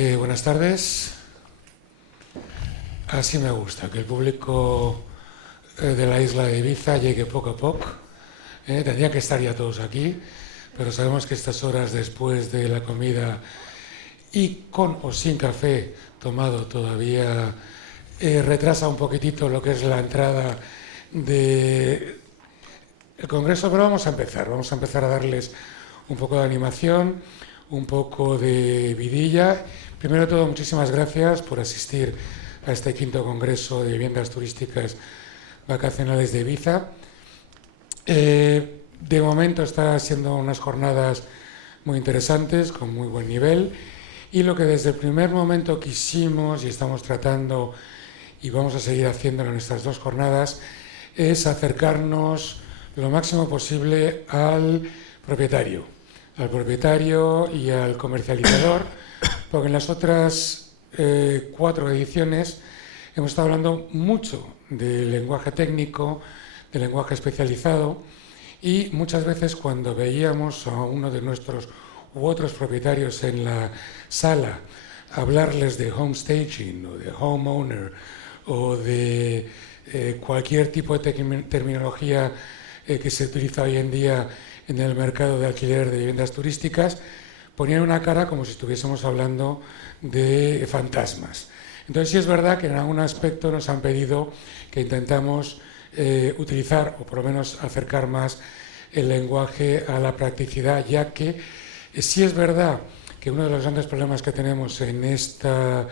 Buenas tardes. Así me gusta, que el público de la isla de Ibiza llegue poco a poco. Tendrían que estar ya todos aquí, pero sabemos que estas horas después de la comida y con o sin café tomado todavía retrasa un poquitito lo que es la entrada del Congreso, pero vamos a empezar a darles un poco de animación, un poco de vidilla. Primero de todo, muchísimas gracias por asistir a este quinto Congreso de Viviendas Turísticas Vacacionales de Ibiza. De momento está siendo unas jornadas muy interesantes, con muy buen nivel, y lo que desde el primer momento quisimos y estamos tratando y vamos a seguir haciéndolo en estas dos jornadas es acercarnos lo máximo posible al propietario y al comercializador, porque en las otras 4 ediciones hemos estado hablando mucho del lenguaje técnico, del lenguaje especializado, y muchas veces cuando veíamos a uno de nuestros u otros propietarios en la sala hablarles de home staging o de homeowner o de cualquier tipo de terminología que se utiliza hoy en día en el mercado de alquiler de viviendas turísticas, ponían una cara como si estuviésemos hablando de fantasmas. Entonces sí es verdad que en algún aspecto nos han pedido que intentamos utilizar o por lo menos acercar más el lenguaje a la practicidad, ya que sí es verdad que uno de los grandes problemas que tenemos en esta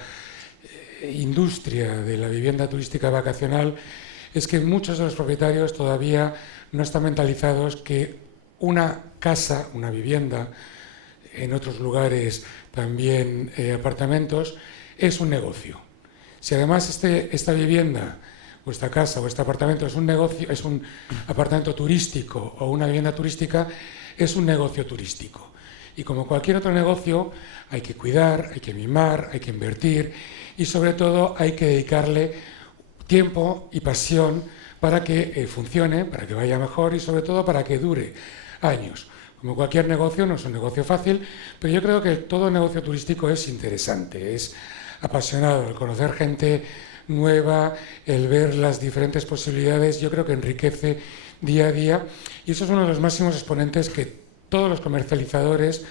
industria de la vivienda turística vacacional es que muchos de los propietarios todavía no están mentalizados que una casa, una vivienda, en otros lugares también apartamentos, es un negocio. Si además esta vivienda, o esta casa o este apartamento es un negocio, es un apartamento turístico o una vivienda turística, es un negocio turístico. Y como cualquier otro negocio, hay que cuidar, hay que mimar, hay que invertir y sobre todo hay que dedicarle tiempo y pasión para que funcione, para que vaya mejor y sobre todo para que dure años. Como cualquier negocio, no es un negocio fácil, pero yo creo que todo negocio turístico es interesante, es apasionado, el conocer gente nueva, el ver las diferentes posibilidades, yo creo que enriquece día a día y eso es uno de los máximos exponentes que todos los comercializadores,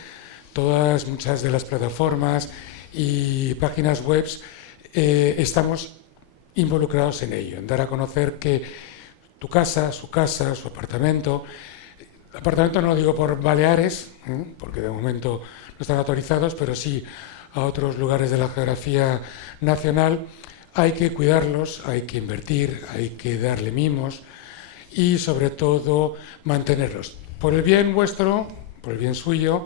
muchas de las plataformas y páginas web estamos involucrados en ello, en dar a conocer que tu casa, su apartamento no lo digo por Baleares, porque de momento no están autorizados, pero sí a otros lugares de la geografía nacional, hay que cuidarlos, hay que invertir, hay que darle mimos y sobre todo mantenerlos. Por el bien vuestro, por el bien suyo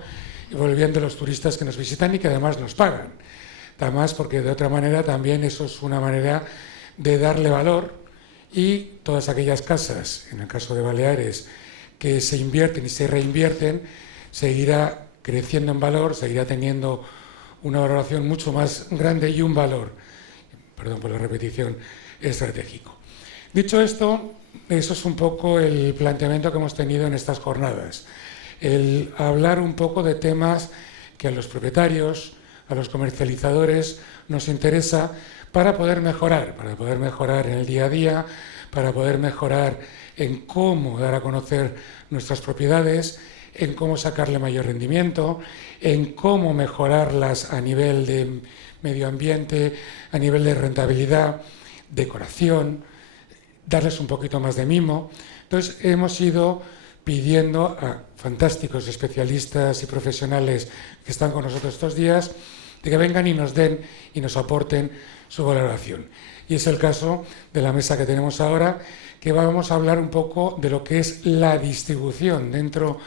y por el bien de los turistas que nos visitan y que además nos pagan. Además porque de otra manera también eso es una manera de darle valor y todas aquellas casas, en el caso de Baleares, que se invierten y se reinvierten, seguirá creciendo en valor, seguirá teniendo una valoración mucho más grande y un valor, perdón por la repetición, estratégico. Dicho esto, eso es un poco el planteamiento que hemos tenido en estas jornadas, el hablar un poco de temas que a los propietarios, a los comercializadores nos interesa para poder mejorar en el día a día, para poder mejorar en cómo dar a conocer nuestras propiedades, en cómo sacarle mayor rendimiento, en cómo mejorarlas a nivel de medio ambiente, a nivel de rentabilidad, decoración, darles un poquito más de mimo. Entonces hemos ido pidiendo a fantásticos especialistas y profesionales que están con nosotros estos días de que vengan y nos den y nos aporten su valoración. Y es el caso de la mesa que tenemos ahora, que vamos a hablar un poco de lo que es la distribución dentro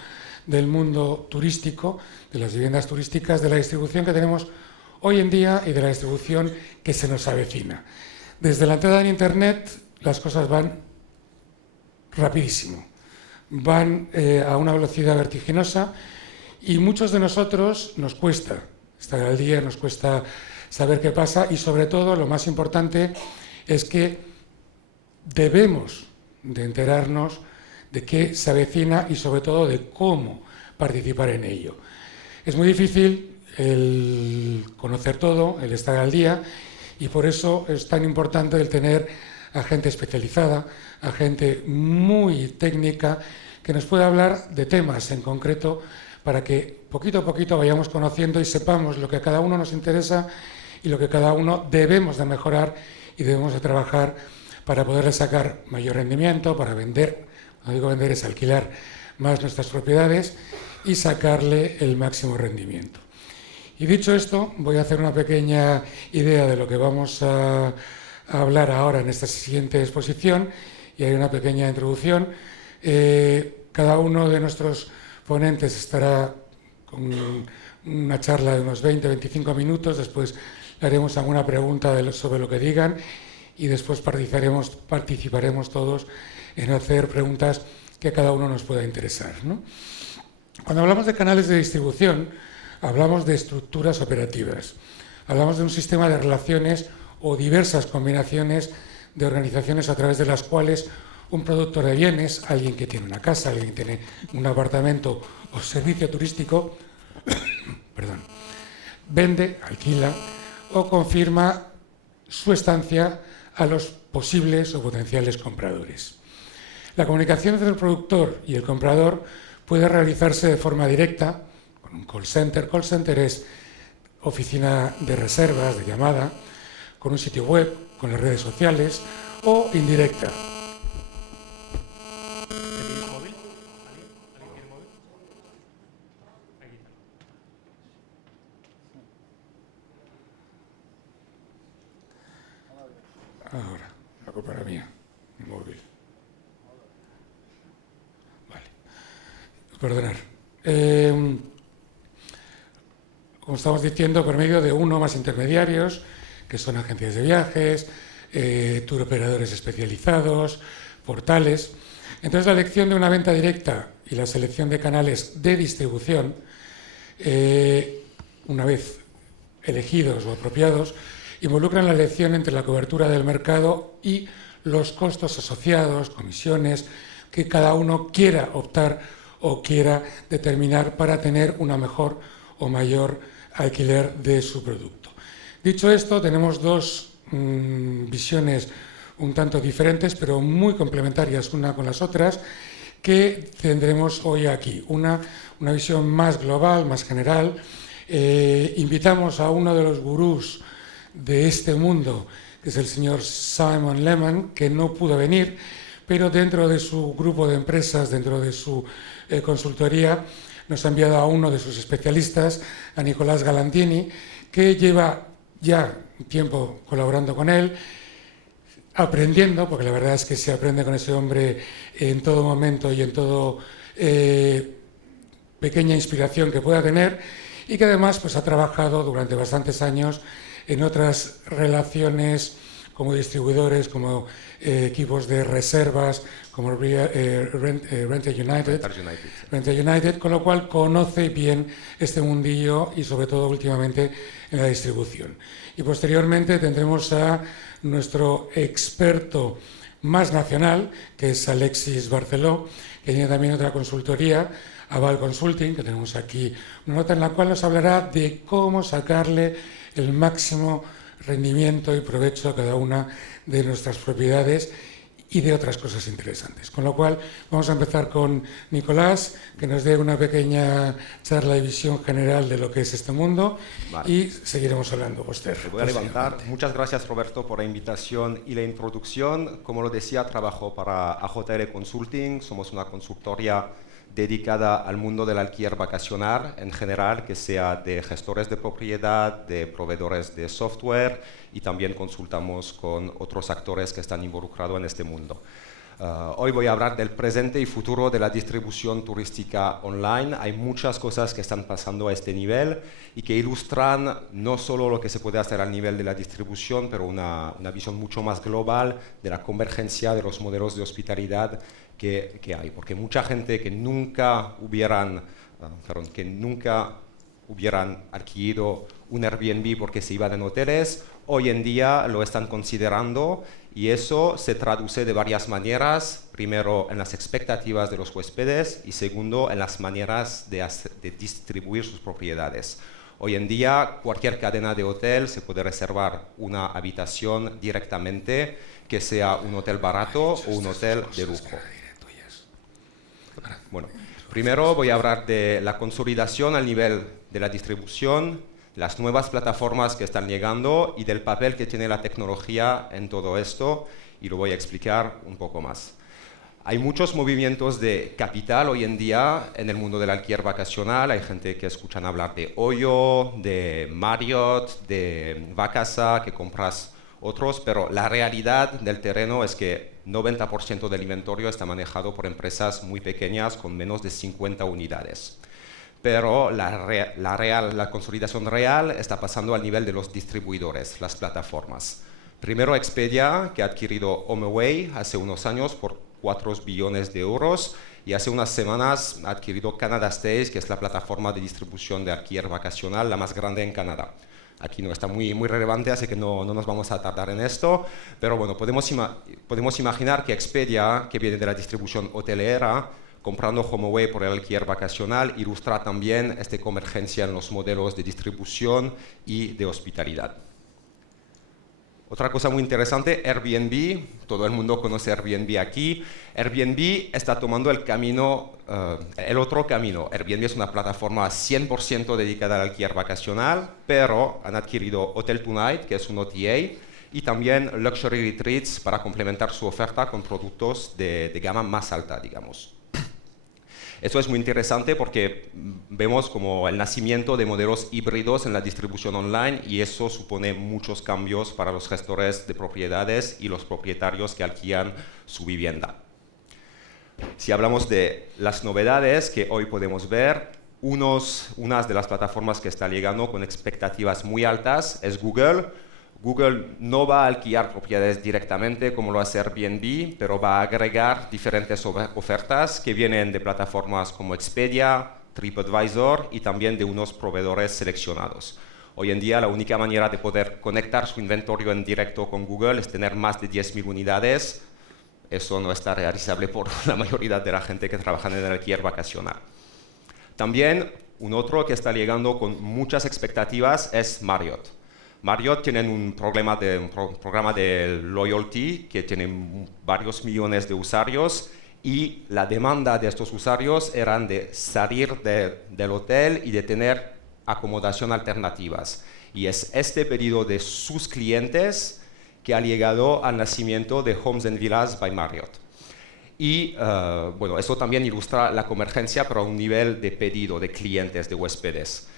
del mundo turístico, de las viviendas turísticas, de la distribución que tenemos hoy en día y de la distribución que se nos avecina. Desde la entrada en Internet las cosas van rapidísimo, van a una velocidad vertiginosa y muchos de nosotros nos cuesta estar al día, nos cuesta saber qué pasa y sobre todo lo más importante es que debemos de enterarnos de qué se avecina y sobre todo de cómo participar en ello. Es muy difícil el conocer todo, el estar al día, y por eso es tan importante el tener a gente especializada, a gente muy técnica, que nos pueda hablar de temas en concreto para que poquito a poquito vayamos conociendo y sepamos lo que a cada uno nos interesa y lo que cada uno debemos de mejorar y debemos de trabajar para poderle sacar mayor rendimiento, para vender, cuando digo vender es alquilar más nuestras propiedades y sacarle el máximo rendimiento. Y dicho esto, voy a hacer una pequeña idea de lo que vamos a hablar ahora en esta siguiente exposición, y hay una pequeña introducción. Cada uno de nuestros ponentes estará con una charla de unos 20-25 minutos, después le haremos alguna pregunta sobre lo que digan y después participaremos todos en hacer preguntas que a cada uno nos pueda interesar, ¿no? Cuando hablamos de canales de distribución, hablamos de estructuras operativas, hablamos de un sistema de relaciones o diversas combinaciones de organizaciones a través de las cuales un productor de bienes, alguien que tiene una casa, alguien que tiene un apartamento o servicio turístico, perdón, vende, alquila o confirma su estancia a los posibles o potenciales compradores. La comunicación entre el productor y el comprador puede realizarse de forma directa con un call center. Call center es oficina de reservas, de llamada, con un sitio web, con las redes sociales, o indirecta. Ahora, la culpa era mía, el móvil. Vale. Perdonad. Como estamos diciendo, por medio de uno o más intermediarios, que son agencias de viajes, tour operadores especializados, portales. Entonces, la elección de una venta directa y la selección de canales de distribución, una vez elegidos o apropiados, involucran la elección entre la cobertura del mercado y los costos asociados, comisiones, que cada uno quiera optar o quiera determinar para tener una mejor o mayor alquiler de su producto. Dicho esto, tenemos dos visiones un tanto diferentes, pero muy complementarias una con las otras, que tendremos hoy aquí. Una visión más global, más general. Invitamos a uno de los gurús de este mundo, que es el señor Simon Lehmann, que no pudo venir, pero dentro de su grupo de empresas, dentro de su consultoría, nos ha enviado a uno de sus especialistas, a Nicolás Galantini, que lleva ya un tiempo colaborando con él, aprendiendo, porque la verdad es que se aprende con ese hombre en todo momento y en todo pequeña inspiración que pueda tener, y que además pues, ha trabajado durante bastantes años en otras relaciones como distribuidores, como equipos de reservas, como Rented United, con lo cual conoce bien este mundillo y sobre todo últimamente en la distribución. Y posteriormente tendremos a nuestro experto más nacional, que es Alexis Barceló, que tiene también otra consultoría, Aval Consulting, que tenemos aquí una nota en la cual nos hablará de cómo sacarle el máximo rendimiento y provecho a cada una de nuestras propiedades y de otras cosas interesantes. Con lo cual, vamos a empezar con Nicolás, que nos dé una pequeña charla y visión general de lo que es este mundo, vale. Y seguiremos hablando posteriormente. Te voy a levantar. Muchas gracias, Roberto, por la invitación y la introducción. Como lo decía, trabajo para AJL Consulting. Somos una consultoría dedicada al mundo del alquiler vacacional en general, que sea de gestores de propiedad, de proveedores de software, y también consultamos con otros actores que están involucrados en este mundo. Hoy voy a hablar del presente y futuro de la distribución turística online. Hay muchas cosas que están pasando a este nivel y que ilustran no solo lo que se puede hacer al nivel de la distribución, pero una visión mucho más global de la convergencia de los modelos de hospitalidad que hay, porque mucha gente que nunca hubieran adquirido un Airbnb porque se iban en hoteles, hoy en día lo están considerando, y eso se traduce de varias maneras. Primero, en las expectativas de los huéspedes, y segundo, en las maneras de distribuir sus propiedades. Hoy en día, cualquier cadena de hotel se puede reservar una habitación directamente, que sea un hotel barato o un hotel de lujo. Bueno, primero voy a hablar de la consolidación al nivel de la distribución, las nuevas plataformas que están llegando y del papel que tiene la tecnología en todo esto, y lo voy a explicar un poco más. Hay muchos movimientos de capital hoy en día en el mundo del alquiler vacacional. Hay gente que escuchan hablar de Hoyo, de Marriott, de Vacasa, que compras otros, pero la realidad del terreno es que 90% del inventario está manejado por empresas muy pequeñas con menos de 50 unidades. Pero la consolidación real está pasando al nivel de los distribuidores, las plataformas. Primero Expedia, que ha adquirido HomeAway hace unos años por 4 billones de euros, y hace unas semanas ha adquirido Canada Stays, que es la plataforma de distribución de alquiler vacacional la más grande en Canadá. Aquí no está muy relevante, así que no nos vamos a tardar en esto, pero bueno, podemos imaginar que Expedia, que viene de la distribución hotelera, comprando HomeAway por el alquiler vacacional, ilustra también esta convergencia en los modelos de distribución y de hospitalidad. Otra cosa muy interesante, Airbnb, todo el mundo conoce Airbnb aquí. Airbnb está tomando el otro camino. Airbnb es una plataforma 100% dedicada al alquiler vacacional, pero han adquirido Hotel Tonight, que es un OTA, y también Luxury Retreats para complementar su oferta con productos de gama más alta, digamos. Esto es muy interesante porque vemos como el nacimiento de modelos híbridos en la distribución online, y eso supone muchos cambios para los gestores de propiedades y los propietarios que alquilan su vivienda. Si hablamos de las novedades que hoy podemos ver, unas de las plataformas que está llegando con expectativas muy altas es Google. Google no va a alquilar propiedades directamente como lo hace Airbnb, pero va a agregar diferentes ofertas que vienen de plataformas como Expedia, TripAdvisor y también de unos proveedores seleccionados. Hoy en día la única manera de poder conectar su inventario en directo con Google es tener más de 10.000 unidades. Eso no está realizable por la mayoría de la gente que trabaja en el alquiler vacacional. También un otro que está llegando con muchas expectativas es Marriott. Marriott tiene un programa de loyalty que tiene varios millones de usuarios, y la demanda de estos usuarios eran de salir del hotel y de tener acomodación alternativas. Y es este pedido de sus clientes que ha llegado al nacimiento de Homes & Villas by Marriott. Y bueno, eso también ilustra la convergencia, pero a un nivel de pedido de clientes, de huéspedes.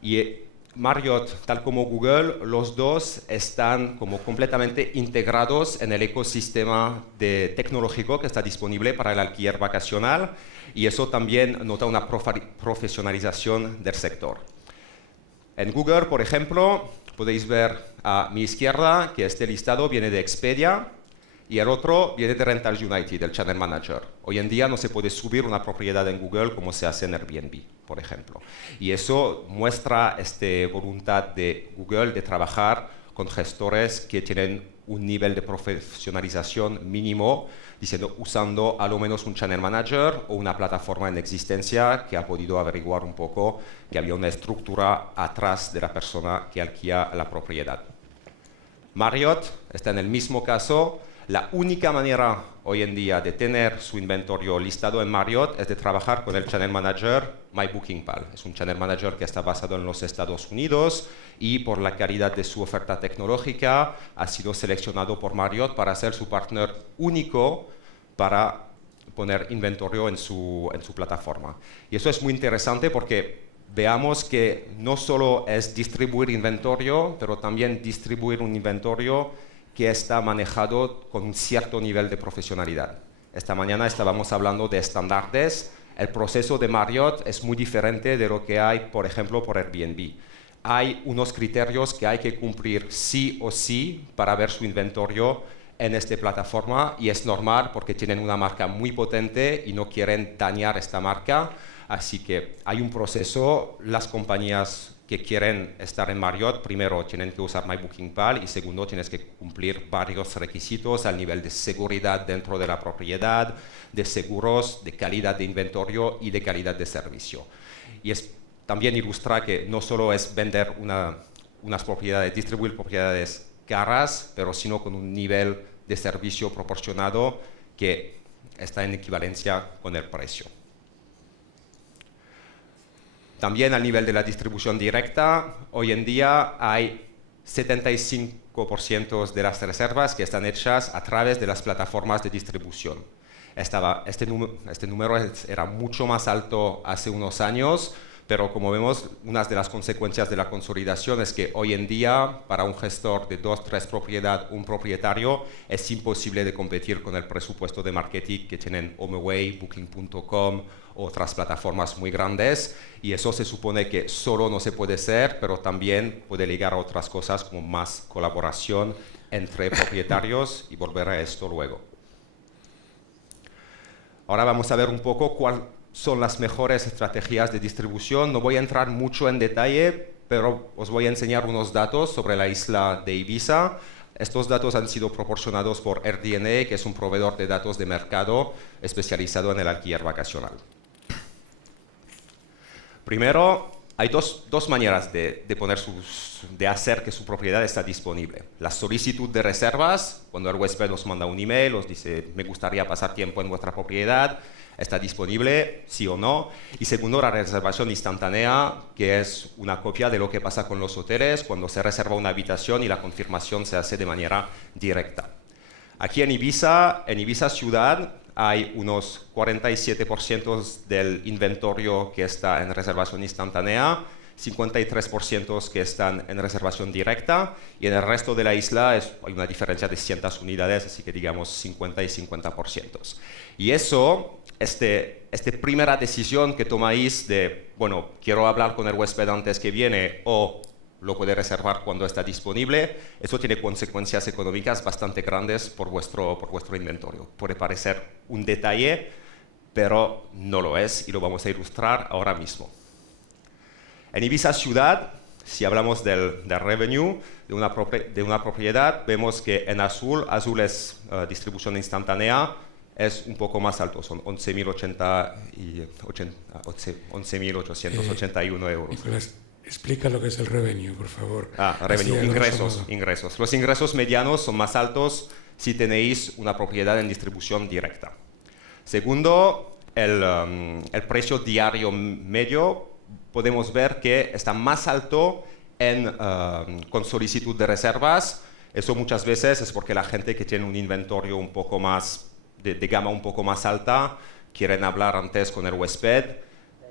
Y Marriott, tal como Google, los dos están como completamente integrados en el ecosistema tecnológico que está disponible para el alquiler vacacional, y eso también nota una profesionalización del sector. En Google, por ejemplo, podéis ver a mi izquierda que este listado viene de Expedia y el otro viene de Rentals United, el Channel Manager. Hoy en día no se puede subir una propiedad en Google como se hace en Airbnb, por ejemplo. Y eso muestra esta voluntad de Google de trabajar con gestores que tienen un nivel de profesionalización mínimo, usando a lo menos un Channel Manager o una plataforma en existencia que ha podido averiguar un poco que había una estructura atrás de la persona que alquila la propiedad. Marriott está en el mismo caso. La única manera hoy en día de tener su inventario listado en Marriott es de trabajar con el Channel Manager MyBookingPal. Es un Channel Manager que está basado en los Estados Unidos y por la calidad de su oferta tecnológica ha sido seleccionado por Marriott para ser su partner único para poner inventario en su plataforma. Y eso es muy interesante porque veamos que no solo es distribuir inventario, pero también distribuir un inventario que está manejado con un cierto nivel de profesionalidad. Esta mañana estábamos hablando de estándares. El proceso de Marriott es muy diferente de lo que hay, por ejemplo, por Airbnb. Hay unos criterios que hay que cumplir sí o sí para ver su inventario en esta plataforma, y es normal porque tienen una marca muy potente y no quieren dañar esta marca. Así que hay un proceso. Las compañías que quieren estar en Marriott, primero tienen que usar MyBookingPal y segundo tienes que cumplir varios requisitos al nivel de seguridad dentro de la propiedad, de seguros, de calidad de inventario y de calidad de servicio. Y es también ilustra que no solo es vender unas propiedades, distribuir propiedades caras, pero sino con un nivel de servicio proporcionado que está en equivalencia con el precio. También al nivel de la distribución directa, hoy en día hay 75% de las reservas que están hechas a través de las plataformas de distribución. Este número era mucho más alto hace unos años, pero como vemos, una de las consecuencias de la consolidación es que hoy en día, para un gestor de 2, 3 propiedades, un propietario, es imposible de competir con el presupuesto de marketing que tienen HomeAway, Booking.com, otras plataformas muy grandes, y eso se supone que solo no se puede hacer, pero también puede ligar a otras cosas como más colaboración entre propietarios, y volver a esto luego. Ahora vamos a ver un poco cuáles son las mejores estrategias de distribución. No voy a entrar mucho en detalle, pero os voy a enseñar unos datos sobre la isla de Ibiza. Estos datos han sido proporcionados por AirDNA, que es un proveedor de datos de mercado especializado en el alquiler vacacional. Primero, hay dos maneras de hacer que su propiedad está disponible. La solicitud de reservas, cuando el huésped os manda un email, os dice, me gustaría pasar tiempo en vuestra propiedad, está disponible, sí o no. Y segundo, la reservación instantánea, que es una copia de lo que pasa con los hoteles cuando se reserva una habitación y la confirmación se hace de manera directa. Aquí en Ibiza ciudad, hay unos 47% del inventario que está en reservación instantánea, 53% que están en reservación directa, y en el resto de la isla hay una diferencia de 100 unidades, así que digamos 50 y 50%. Y eso, esta primera decisión que tomáis de, bueno, quiero hablar con el huésped antes que viene o lo puede reservar cuando está disponible, eso tiene consecuencias económicas bastante grandes por vuestro inventario. Puede parecer un detalle, pero no lo es, y lo vamos a ilustrar ahora mismo. En Ibiza ciudad, si hablamos del revenue de una propiedad, vemos que en azul es distribución instantánea, es un poco más alto, son 11.881 euros. Nicolás, explica lo que es el revenue, por favor. Revenue, ingresos. Los ingresos medianos son más altos si tenéis una propiedad en distribución directa. Segundo, el precio diario medio, podemos ver que está más alto con solicitud de reservas. Eso muchas veces es porque la gente que tiene un inventario un poco más de gama un poco más alta quieren hablar antes con el huésped,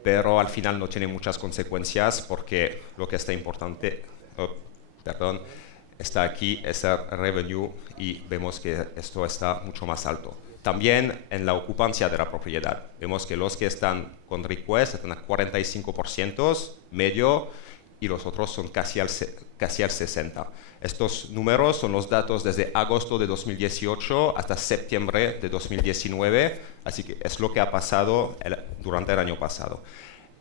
pero al final no tiene muchas consecuencias porque lo que está está aquí es el revenue, y vemos que esto está mucho más alto. También en la ocupancia de la propiedad, vemos que los que están con request están a 45% medio, y los otros son casi al 60%. Estos números son los datos desde agosto de 2018 hasta septiembre de 2019, así que es lo que ha pasado durante el año pasado.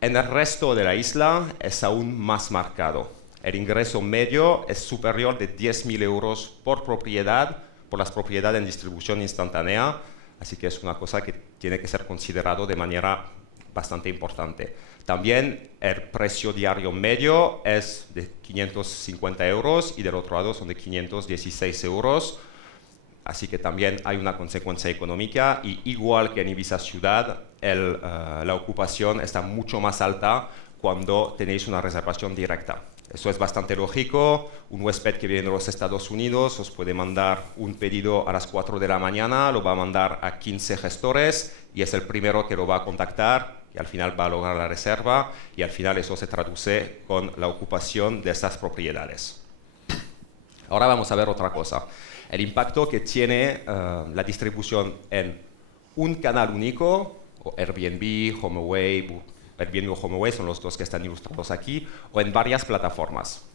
En el resto de la isla es aún más marcado. El ingreso medio es superior de 10.000 euros por propiedad, por las propiedades en distribución instantánea, así que es una cosa que tiene que ser considerado de manera bastante importante. También el precio diario medio es de 550 euros y del otro lado son de 516 euros. Así que también hay una consecuencia económica, y igual que en Ibiza ciudad, la ocupación está mucho más alta cuando tenéis una reservación directa. Eso es bastante lógico. Un huésped que viene de los Estados Unidos os puede mandar un pedido a las 4 de la mañana, lo va a mandar a 15 gestores y es el primero que lo va a contactar, y al final va a lograr la reserva, y al final eso se traduce con la ocupación de estas propiedades. Ahora vamos a ver otra cosa. El impacto que tiene la distribución en un canal único, o Airbnb, HomeAway, Airbnb o HomeAway son los dos que están ilustrados aquí, o en varias plataformas.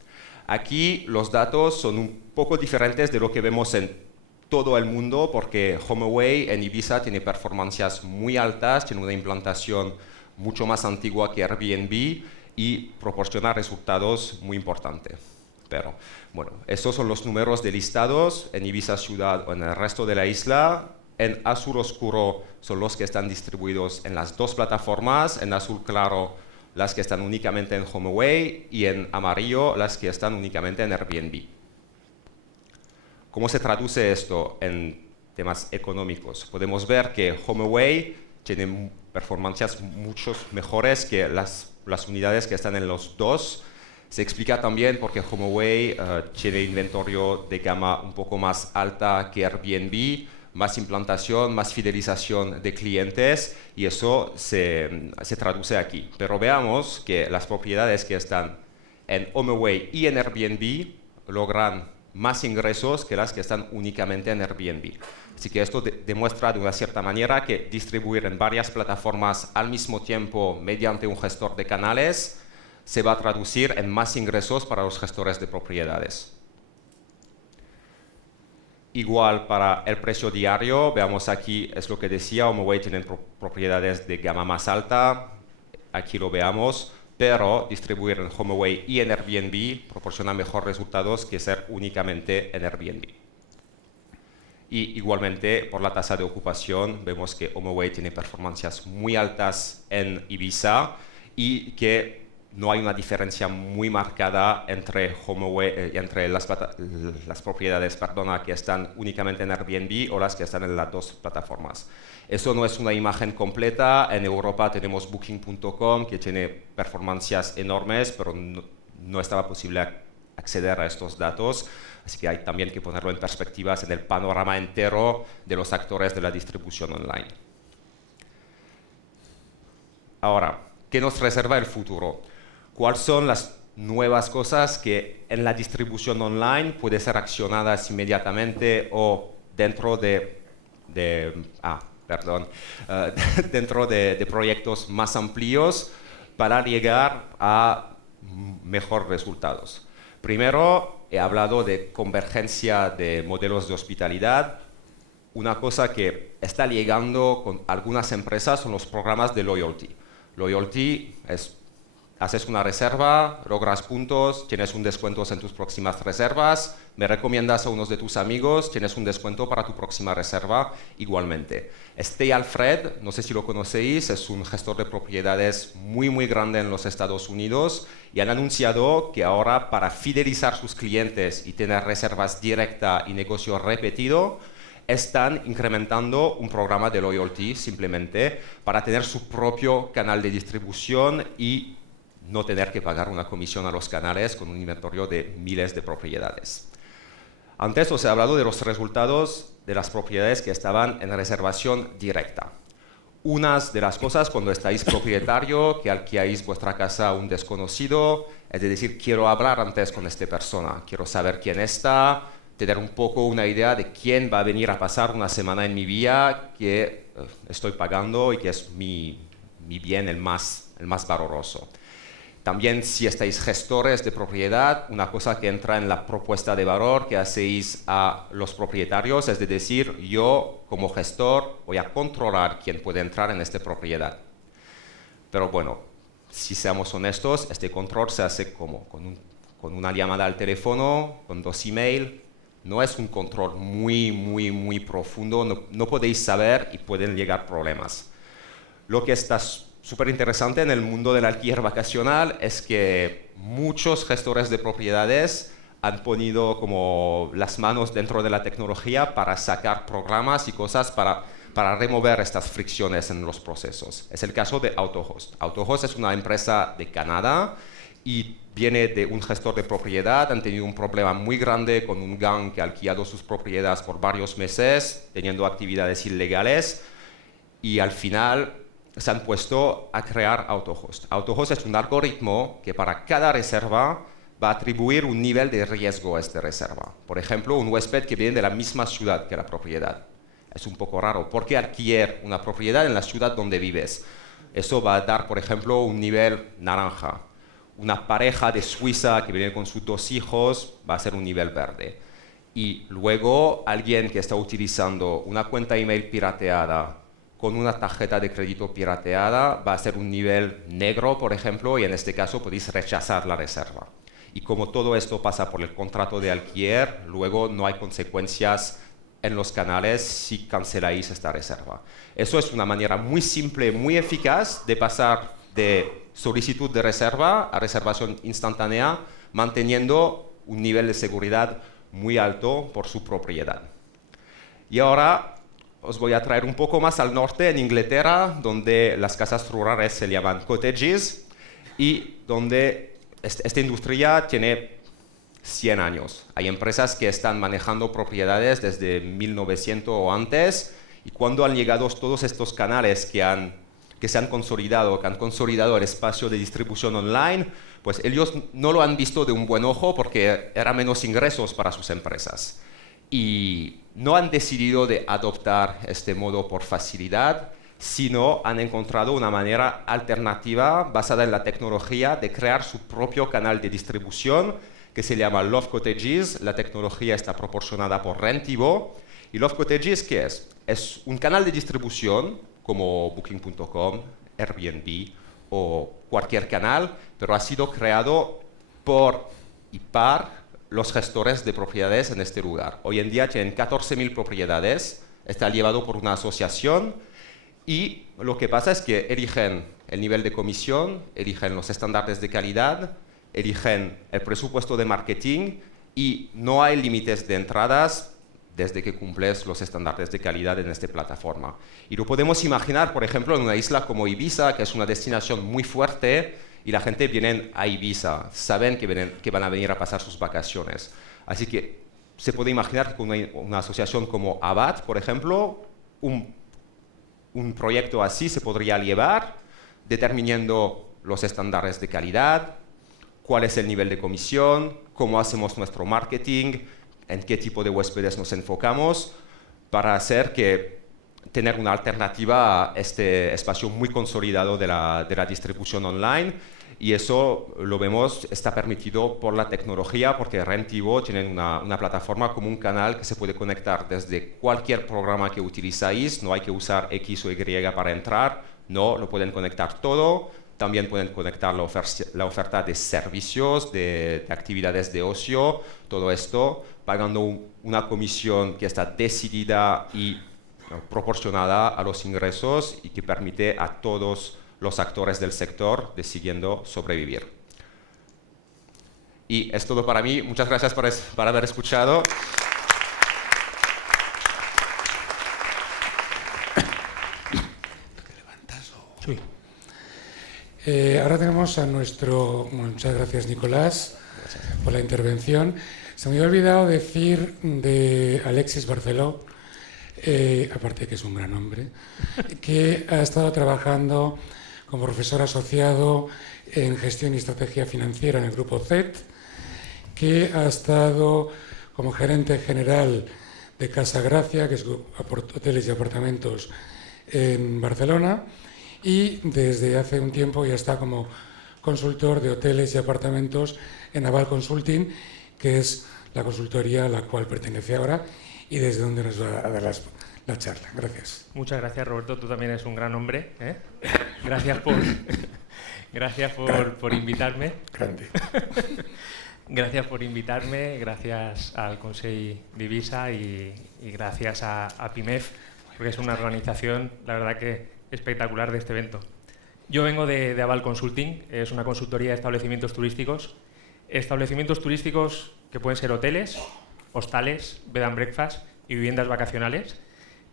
Aquí los datos son un poco diferentes de lo que vemos en todo el mundo, porque HomeAway en Ibiza tiene performancias muy altas, tiene una implantación mucho más antigua que Airbnb y proporciona resultados muy importantes. Pero bueno, estos son los números de listados en Ibiza ciudad o en el resto de la isla. En azul oscuro son los que están distribuidos en las dos plataformas, en azul claro las que están únicamente en HomeAway, y en amarillo las que están únicamente en Airbnb. ¿Cómo se traduce esto en temas económicos? Podemos ver que HomeAway tiene performancias mucho mejores que las unidades que están en los dos. Se explica también porque HomeAway tiene inventario de gama un poco más alta que Airbnb, más implantación, más fidelización de clientes, y eso se traduce aquí. Pero veamos que las propiedades que están en HomeAway y en Airbnb logran más ingresos que las que están únicamente en Airbnb. Así que esto demuestra de una cierta manera que distribuir en varias plataformas al mismo tiempo mediante un gestor de canales se va a traducir en más ingresos para los gestores de propiedades. Igual para el precio diario, veamos aquí, es lo que decía, HomeAway tiene propiedades de gama más alta, aquí lo veamos, pero distribuir en HomeAway y en Airbnb proporciona mejores resultados que ser únicamente en Airbnb. Y igualmente, por la tasa de ocupación, vemos que HomeAway tiene performancias muy altas en Ibiza y que no hay una diferencia muy marcada entre HomeAway, entre las propiedades que están únicamente en Airbnb o las que están en las dos plataformas. Eso no es una imagen completa. En Europa tenemos Booking.com, que tiene performancias enormes, pero no estaba posible acceder a estos datos. Así que hay también que ponerlo en perspectivas en el panorama entero de los actores de la distribución online. Ahora, ¿qué nos reserva el futuro? ¿Cuáles son las nuevas cosas que en la distribución online pueden ser accionadas inmediatamente o dentro dentro de proyectos más amplios para llegar a mejores resultados? Primero, he hablado de convergencia de modelos de hospitalidad. Una cosa que está llegando con algunas empresas son los programas de loyalty. Loyalty es: haces una reserva, logras puntos, tienes un descuento en tus próximas reservas, me recomiendas a unos de tus amigos, tienes un descuento para tu próxima reserva igualmente. Stay Alfred, no sé si lo conocéis, es un gestor de propiedades muy grande en los Estados Unidos, y han anunciado que ahora, para fidelizar sus clientes y tener reservas directas y negocio repetido, están incrementando un programa de loyalty simplemente para tener su propio canal de distribución y no tener que pagar una comisión a los canales con un inventario de miles de propiedades. Antes os he hablado de los resultados de las propiedades que estaban en reservación directa. Unas de las cosas cuando estáis propietario, que alquiláis vuestra casa a un desconocido, es decir, quiero hablar antes con esta persona, quiero saber quién está, tener un poco una idea de quién va a venir a pasar una semana en mi vida que estoy pagando y que es mi bien el más valoroso. También, si estáis gestores de propiedad, una cosa que entra en la propuesta de valor que hacéis a los propietarios es de decir: yo como gestor voy a controlar quién puede entrar en esta propiedad. Pero bueno, si seamos honestos, este control se hace como con una llamada al teléfono, con 2 emails. No es un control muy profundo, no podéis saber y pueden llegar problemas. Lo que está súper interesante en el mundo del alquiler vacacional es que muchos gestores de propiedades han ponido como las manos dentro de la tecnología para sacar programas y cosas para remover estas fricciones en los procesos. Es el caso de AutoHost. AutoHost es una empresa de Canadá y viene de un gestor de propiedad. Han tenido un problema muy grande con un gang que ha alquilado sus propiedades por varios meses, teniendo actividades ilegales, y al final se han puesto a crear AutoHost. AutoHost es un algoritmo que para cada reserva va a atribuir un nivel de riesgo a esta reserva. Por ejemplo, un huésped que viene de la misma ciudad que la propiedad. Es un poco raro. ¿Por qué alquilar una propiedad en la ciudad donde vives? Eso va a dar, por ejemplo, un nivel naranja. Una pareja de Suiza que viene con sus 2 hijos va a ser un nivel verde. Y luego alguien que está utilizando una cuenta email pirateada con una tarjeta de crédito pirateada va a ser un nivel negro, por ejemplo, y en este caso podéis rechazar la reserva. Y como todo esto pasa por el contrato de alquiler, luego no hay consecuencias en los canales si canceláis esta reserva. Eso es una manera muy simple, muy eficaz de pasar de solicitud de reserva a reservación instantánea, manteniendo un nivel de seguridad muy alto por su propiedad. Y ahora os voy a traer un poco más al norte, en Inglaterra, donde las casas rurales se llaman cottages y donde esta industria tiene 100 años. Hay empresas que están manejando propiedades desde 1900 o antes, y cuando han llegado todos estos canales que se han consolidado el espacio de distribución online, pues ellos no lo han visto de un buen ojo porque eran menos ingresos para sus empresas. Y no han decidido de adoptar este modo por facilidad, sino han encontrado una manera alternativa basada en la tecnología de crear su propio canal de distribución que se llama Love Cottages. La tecnología está proporcionada por Rentivo. ¿Y Love Cottages qué es? Es un canal de distribución como Booking.com, Airbnb o cualquier canal, pero ha sido creado por y para los gestores de propiedades en este lugar. Hoy en día tienen 14.000 propiedades, está llevado por una asociación, y lo que pasa es que eligen el nivel de comisión, eligen los estándares de calidad, eligen el presupuesto de marketing, y no hay límites de entradas desde que cumples los estándares de calidad en esta plataforma. Y lo podemos imaginar, por ejemplo, en una isla como Ibiza, que es una destinación muy fuerte, y la gente viene a Ibiza, saben que van a venir a pasar sus vacaciones. Así que se puede imaginar que con una asociación como Abad, por ejemplo, un proyecto así se podría llevar, determinando los estándares de calidad, cuál es el nivel de comisión, cómo hacemos nuestro marketing, en qué tipo de huéspedes nos enfocamos, para hacer que tener una alternativa a este espacio muy consolidado de la distribución online. Y eso lo vemos, está permitido por la tecnología, porque Rentivo tiene una plataforma como un canal que se puede conectar desde cualquier programa que utilizáis. No hay que usar X o Y para entrar, no, lo pueden conectar todo. También pueden conectar la oferta de servicios, de actividades de ocio, todo esto, pagando una comisión que está decidida y proporcionada a los ingresos y que permite a todos los actores del sector decidiendo sobrevivir. Y es todo para mí. Muchas gracias por haber escuchado. Ahora tenemos a nuestro... Bueno, muchas gracias, Nicolás, por la intervención. Se me había olvidado decir de Alexis Barceló, aparte de que es un gran hombre, que ha estado trabajando como profesor asociado en gestión y estrategia financiera en el Grupo CET, que ha estado como gerente general de Casa Gracia, que es hoteles y apartamentos en Barcelona, y desde hace un tiempo ya está como consultor de hoteles y apartamentos en Aval Consulting, que es la consultoría a la cual pertenece ahora y desde donde nos va a dar la charla. Gracias. Muchas gracias, Roberto. Tú también eres un gran hombre, ¿eh? Gracias por invitarme. Grande. Gracias por invitarme, gracias al Consell d'Ibiza y gracias a PIMEF, porque es una organización, la verdad que espectacular de este evento. Yo vengo de Aval Consulting, es una consultoría de establecimientos turísticos que pueden ser hoteles, hostales, bed and breakfast y viviendas vacacionales.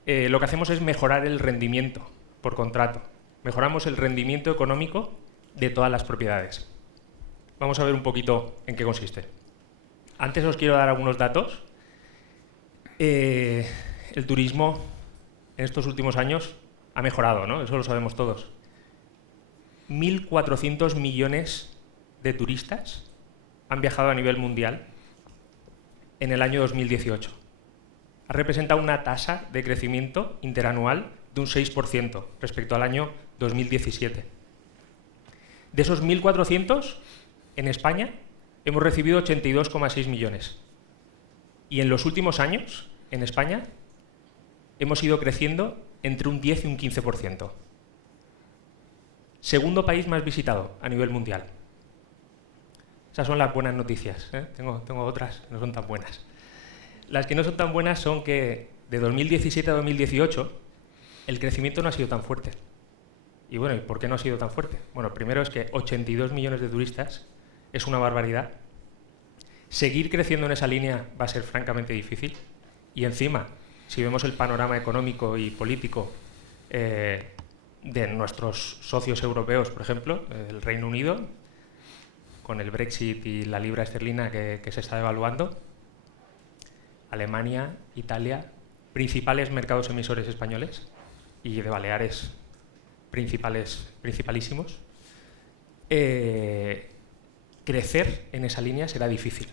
Lo que hacemos es mejorar el rendimiento por contrato. Mejoramos el rendimiento económico de todas las propiedades. Vamos a ver un poquito en qué consiste. Antes os quiero dar algunos datos. El turismo en estos últimos años ha mejorado, ¿no? Eso lo sabemos todos. 1.400 millones de turistas han viajado a nivel mundial en el año 2018. Ha representado una tasa de crecimiento interanual de un 6% respecto al año 2017. De esos 1.400, en España hemos recibido 82,6 millones. Y en los últimos años, en España, hemos ido creciendo entre un 10 y un 15%. Segundo país más visitado a nivel mundial. Esas son las buenas noticias, ¿eh? Tengo otras que no son tan buenas. Las que no son tan buenas son que de 2017 a 2018 el crecimiento no ha sido tan fuerte. Y bueno, ¿y por qué no ha sido tan fuerte? Bueno, primero es que 82 millones de turistas es una barbaridad. Seguir creciendo en esa línea va a ser francamente difícil. Y encima, si vemos el panorama económico y político de nuestros socios europeos, por ejemplo, el Reino Unido, con el Brexit y la libra esterlina que se está devaluando, Alemania, Italia, principales mercados emisores españoles, y de Baleares principalísimos, crecer en esa línea será difícil.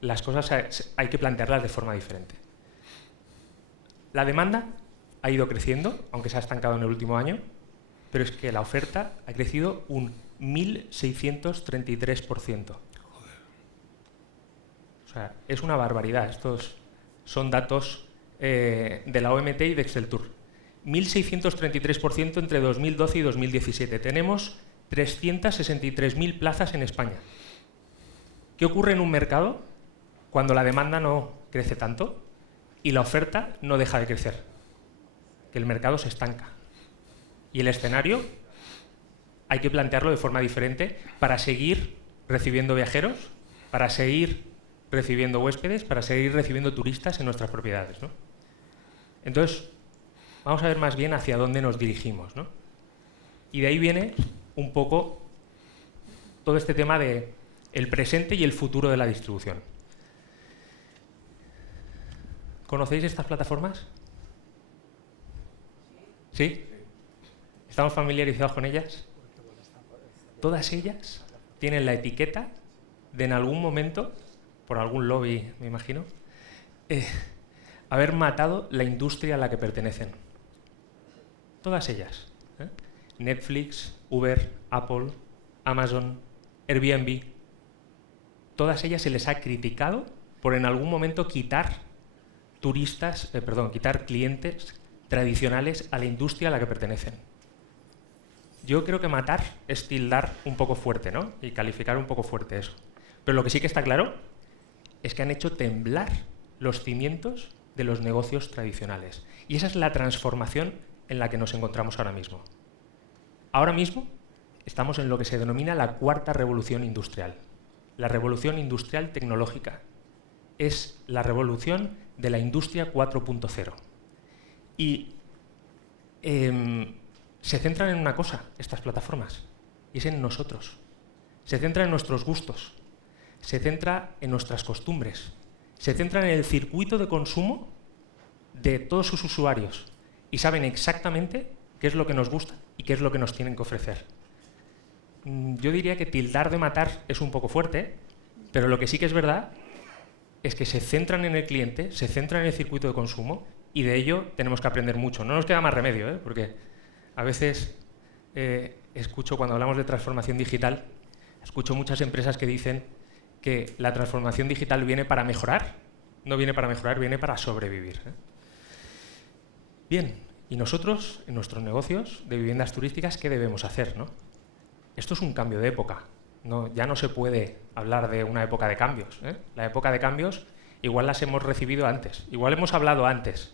Las cosas hay que plantearlas de forma diferente. La demanda ha ido creciendo, aunque se ha estancado en el último año, pero es que la oferta ha crecido un 1.633%. O sea, es una barbaridad. Estos son datos de la OMT y de Exceltur. 1.633% entre 2012 y 2017. Tenemos 363.000 plazas en España. ¿Qué ocurre en un mercado cuando la demanda no crece tanto y la oferta no deja de crecer? Que el mercado se estanca. Y el escenario hay que plantearlo de forma diferente para seguir recibiendo viajeros, para seguir recibiendo huéspedes, para seguir recibiendo turistas en nuestras propiedades, ¿no? Entonces, vamos a ver más bien hacia dónde nos dirigimos, ¿no? Y de ahí viene un poco todo este tema de el presente y el futuro de la distribución. ¿Conocéis estas plataformas? ¿Sí? ¿Estamos familiarizados con ellas? Todas ellas tienen la etiqueta de en algún momento, por algún lobby, me imagino, haber matado la industria a la que pertenecen. Todas ellas. Netflix, Uber, Apple, Amazon, Airbnb. Todas ellas se les ha criticado por en algún momento quitar clientes tradicionales a la industria a la que pertenecen. Yo creo que matar es tildar un poco fuerte, ¿no? Y calificar un poco fuerte eso. Pero lo que sí que está claro es que han hecho temblar los cimientos de los negocios tradicionales. Y esa es la transformación en la que nos encontramos ahora mismo. Ahora mismo estamos en lo que se denomina la cuarta revolución industrial. La revolución industrial tecnológica. Es la revolución de la industria 4.0. Y se centran en una cosa, estas plataformas, y es en nosotros. Se centran en nuestros gustos, se centra en nuestras costumbres, se centran en el circuito de consumo de todos sus usuarios y saben exactamente qué es lo que nos gusta y qué es lo que nos tienen que ofrecer. Yo diría que tildar de matar es un poco fuerte, pero lo que sí que es verdad es que se centran en el cliente, se centran en el circuito de consumo y de ello tenemos que aprender mucho. No nos queda más remedio, porque a veces escucho cuando hablamos de transformación digital, escucho muchas empresas que dicen que la transformación digital viene para mejorar, no viene para mejorar, viene para sobrevivir. Bien, y nosotros, en nuestros negocios de viviendas turísticas, ¿qué debemos hacer, no? Esto es un cambio de época. Ya no se puede hablar de una época de cambios. La época de cambios igual las hemos recibido antes. Igual hemos hablado antes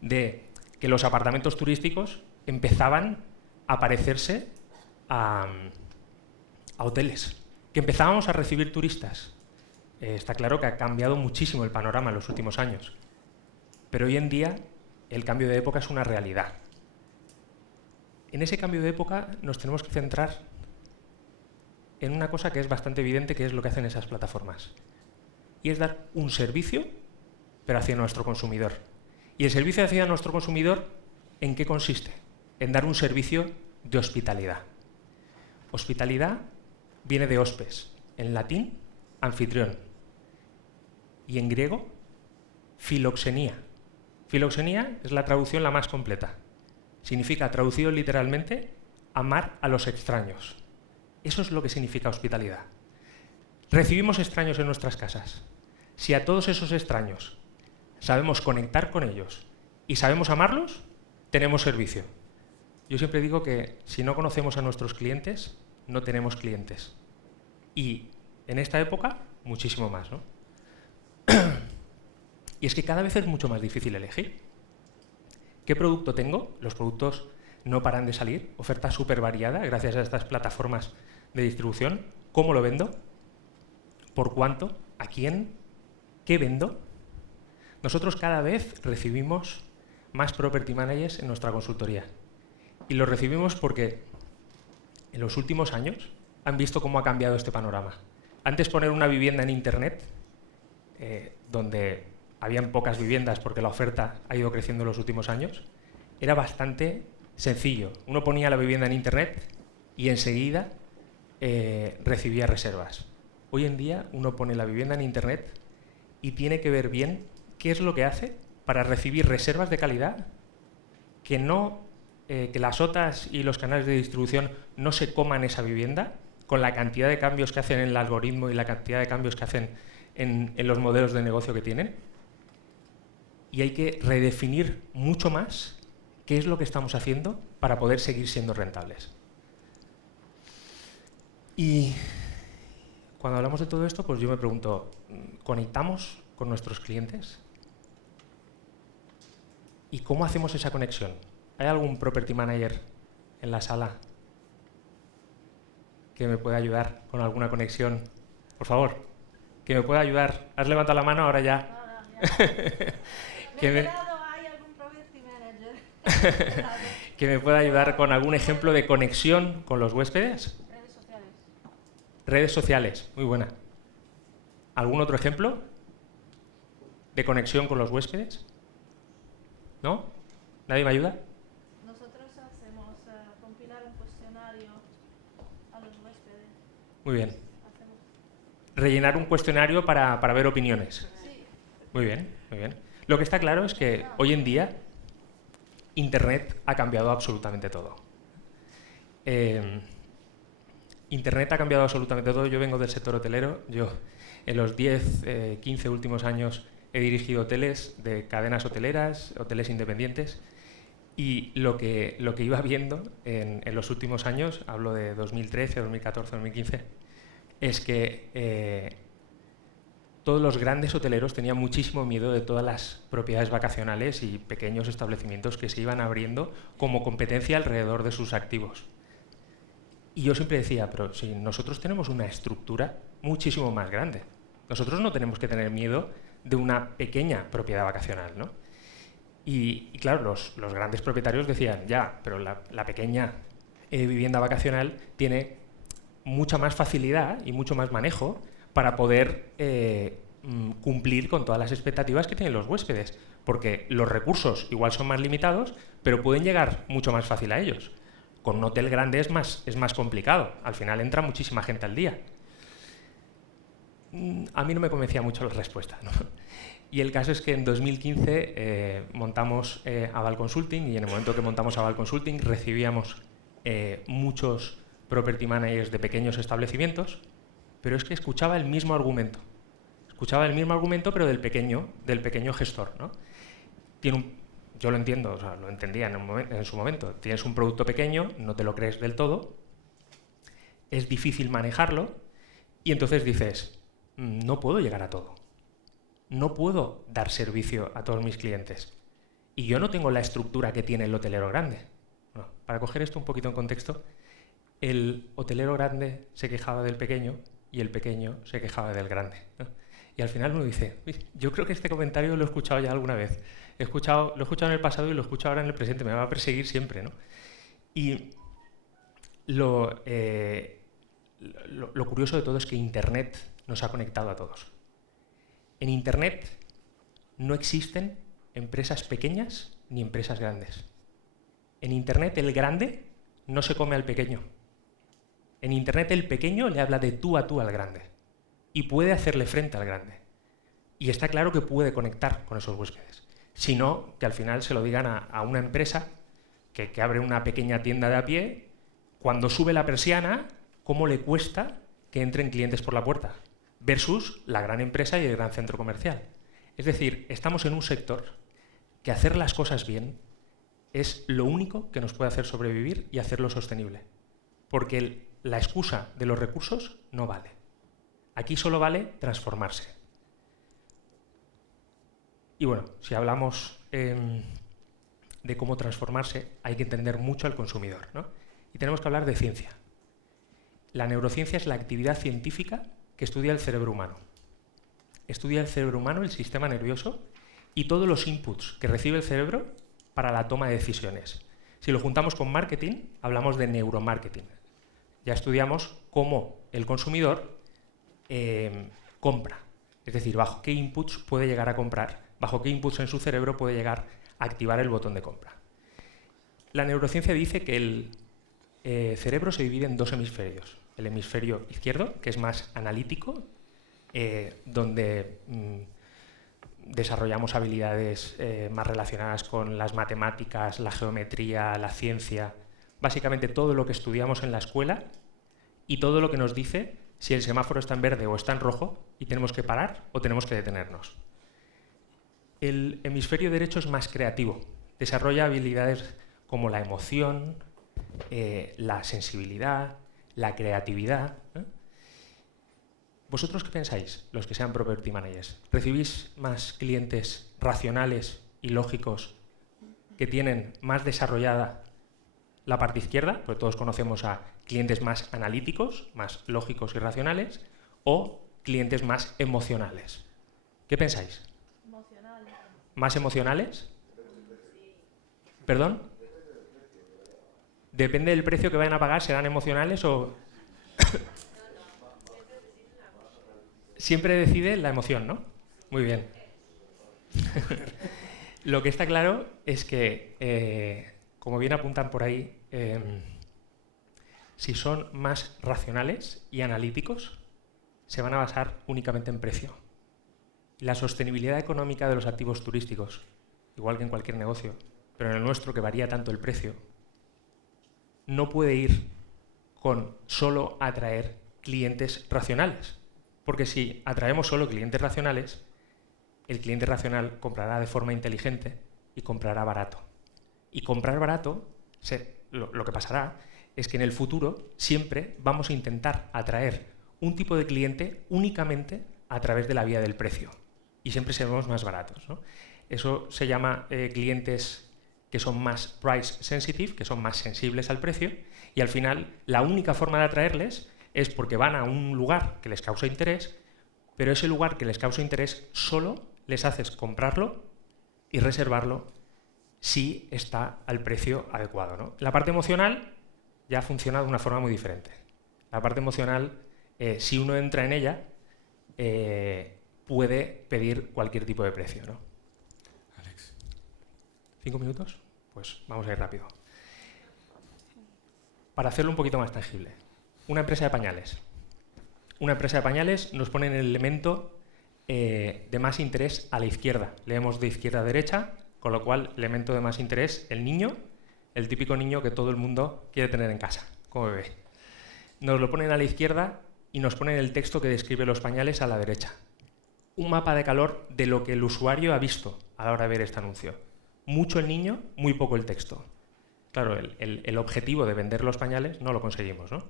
de que los apartamentos turísticos empezaban a parecerse a hoteles, que empezábamos a recibir turistas. Está claro que ha cambiado muchísimo el panorama en los últimos años, pero hoy en día el cambio de época es una realidad. En ese cambio de época nos tenemos que centrar en una cosa que es bastante evidente, que es lo que hacen esas plataformas, y es dar un servicio, pero hacia nuestro consumidor. ¿Y el servicio hacia nuestro consumidor en qué consiste? En dar un servicio de hospitalidad. Hospitalidad viene de hospes, en latín, anfitrión, y en griego, filoxenía. Filoxenía es la traducción la más completa. Significa, traducido literalmente, amar a los extraños. Eso es lo que significa hospitalidad. Recibimos extraños en nuestras casas. Si a todos esos extraños sabemos conectar con ellos y sabemos amarlos, tenemos servicio. Yo siempre digo que si no conocemos a nuestros clientes, no tenemos clientes. Y en esta época, muchísimo más, ¿no? Y es que cada vez es mucho más difícil elegir. ¿Qué producto tengo? Los productos no paran de salir, oferta súper variada gracias a estas plataformas de distribución. ¿Cómo lo vendo? ¿Por cuánto? ¿A quién? ¿Qué vendo? Nosotros cada vez recibimos más property managers en nuestra consultoría. Y los recibimos porque en los últimos años han visto cómo ha cambiado este panorama. Antes poner una vivienda en Internet, donde habían pocas viviendas porque la oferta ha ido creciendo en los últimos años, era bastante sencillo. Uno ponía la vivienda en Internet y enseguida recibía reservas. Hoy en día uno pone la vivienda en Internet y tiene que ver bien qué es lo que hace para recibir reservas de calidad, que las OTAs y los canales de distribución no se coman esa vivienda con la cantidad de cambios que hacen en el algoritmo y la cantidad de cambios que hacen en los modelos de negocio que tienen. Y hay que redefinir mucho más qué es lo que estamos haciendo para poder seguir siendo rentables. Y cuando hablamos de todo esto, pues yo me pregunto, ¿conectamos con nuestros clientes? ¿Y cómo hacemos esa conexión? ¿Hay algún property manager en la sala que me pueda ayudar con alguna conexión? Por favor, que me pueda ayudar. ¿Has levantado la mano? Ahora ya. ¿Hay algún property manager? Que me pueda ayudar con algún ejemplo de conexión con los huéspedes. Redes sociales. Redes sociales, muy buena. ¿Algún otro ejemplo de conexión con los huéspedes? ¿No? ¿Nadie me ayuda? Nosotros hacemos compilar un cuestionario a los huéspedes. Muy bien. Hacemos... Rellenar un cuestionario para ver opiniones. Sí. Muy bien, muy bien. Lo que está claro es que hoy en día Internet ha cambiado absolutamente todo. Internet ha cambiado absolutamente todo. Yo vengo del sector hotelero. Yo en los 10, 15 últimos años he dirigido hoteles de cadenas hoteleras, hoteles independientes. Y lo que iba viendo en los últimos años, hablo de 2013, 2014, 2015, es que todos los grandes hoteleros tenían muchísimo miedo de todas las propiedades vacacionales y pequeños establecimientos que se iban abriendo como competencia alrededor de sus activos. Y yo siempre decía, pero si nosotros tenemos una estructura muchísimo más grande, nosotros no tenemos que tener miedo de una pequeña propiedad vacacional, ¿no? Y claro, los grandes propietarios decían, ya, pero la pequeña vivienda vacacional tiene mucha más facilidad y mucho más manejo para poder cumplir con todas las expectativas que tienen los huéspedes, porque los recursos igual son más limitados, pero pueden llegar mucho más fácil a ellos. Con un hotel grande es más complicado, al final entra muchísima gente al día. A mí no me convencía mucho la respuesta, ¿no? Y el caso es que en 2015 montamos Aval Consulting, y en el momento que montamos Aval Consulting recibíamos muchos property managers de pequeños establecimientos, pero es que escuchaba el mismo argumento. Escuchaba el mismo argumento, pero del pequeño gestor, ¿no? Yo lo entiendo, o sea, lo entendía en su momento. Tienes un producto pequeño, no te lo crees del todo, es difícil manejarlo, y entonces dices, no puedo llegar a todo. No puedo dar servicio a todos mis clientes. Y yo no tengo la estructura que tiene el hotelero grande. Bueno, para coger esto un poquito en contexto, el hotelero grande se quejaba del pequeño y el pequeño se quejaba del grande, ¿no? Y al final uno dice, yo creo que este comentario lo he escuchado ya alguna vez. Lo he escuchado en el pasado y lo escucho ahora en el presente. Me va a perseguir siempre, ¿no? Y lo curioso de todo es que Internet nos ha conectado a todos. En Internet no existen empresas pequeñas ni empresas grandes. En Internet el grande no se come al pequeño. En Internet el pequeño le habla de tú a tú al grande y puede hacerle frente al grande. Y está claro que puede conectar con esos huéspedes. Si no, que al final se lo digan a una empresa que abre una pequeña tienda de a pie, cuando sube la persiana, ¿cómo le cuesta que entren clientes por la puerta? Versus la gran empresa y el gran centro comercial. Es decir, estamos en un sector que hacer las cosas bien es lo único que nos puede hacer sobrevivir y hacerlo sostenible. Porque la excusa de los recursos no vale. Aquí solo vale transformarse. Y bueno, si hablamos de cómo transformarse, hay que entender mucho al consumidor, ¿no? Y tenemos que hablar de ciencia. La neurociencia es la actividad científica que estudia el cerebro humano. Estudia el cerebro humano, el sistema nervioso y todos los inputs que recibe el cerebro para la toma de decisiones. Si lo juntamos con marketing, hablamos de neuromarketing. Ya estudiamos cómo el consumidor compra, es decir, bajo qué inputs puede llegar a comprar, bajo qué inputs en su cerebro puede llegar a activar el botón de compra. La neurociencia dice que el cerebro se divide en dos hemisferios. El hemisferio izquierdo, que es más analítico, donde desarrollamos habilidades más relacionadas con las matemáticas, la geometría, la ciencia, básicamente todo lo que estudiamos en la escuela y todo lo que nos dice si el semáforo está en verde o está en rojo y tenemos que parar o tenemos que detenernos. El hemisferio derecho es más creativo, desarrolla habilidades como la emoción, la sensibilidad, la creatividad. ¿Vosotros qué pensáis, los que sean property managers? ¿Recibís más clientes racionales y lógicos que tienen más desarrollada la parte izquierda? Porque todos conocemos a clientes más analíticos, más lógicos y racionales, o clientes más emocionales. ¿Qué pensáis? Emocional. ¿Más emocionales? ¿Perdón? Depende del precio que vayan a pagar, ¿serán emocionales o...? Siempre decide la emoción, ¿no? Muy bien. Lo que está claro es que, como bien apuntan por ahí, si son más racionales y analíticos, se van a basar únicamente en precio. La sostenibilidad económica de los activos turísticos, igual que en cualquier negocio, pero en el nuestro, que varía tanto el precio, no puede ir con solo atraer clientes racionales. Porque si atraemos solo clientes racionales, el cliente racional comprará de forma inteligente y comprará barato. Y comprar barato, lo que pasará es que en el futuro siempre vamos a intentar atraer un tipo de cliente únicamente a través de la vía del precio. Y siempre seremos más baratos, ¿no? Eso se llama clientes que son más price sensitive, que son más sensibles al precio, y al final la única forma de atraerles es porque van a un lugar que les causa interés, pero ese lugar que les causa interés solo les haces comprarlo y reservarlo si está al precio adecuado, ¿no? La parte emocional ya funciona de una forma muy diferente. La parte emocional, si uno entra en ella, puede pedir cualquier tipo de precio, ¿no? Alex. 5 minutos, pues vamos a ir rápido. Para hacerlo un poquito más tangible. Una empresa de pañales. Una empresa de pañales nos pone en el elemento de más interés a la izquierda. Leemos de izquierda a derecha, con lo cual, elemento de más interés, el niño, el típico niño que todo el mundo quiere tener en casa, como bebé. Nos lo ponen a la izquierda y nos ponen el texto que describe los pañales a la derecha. Un mapa de calor de lo que el usuario ha visto a la hora de ver este anuncio. Mucho el niño, muy poco el texto. Claro, el objetivo de vender los pañales no lo conseguimos, ¿no?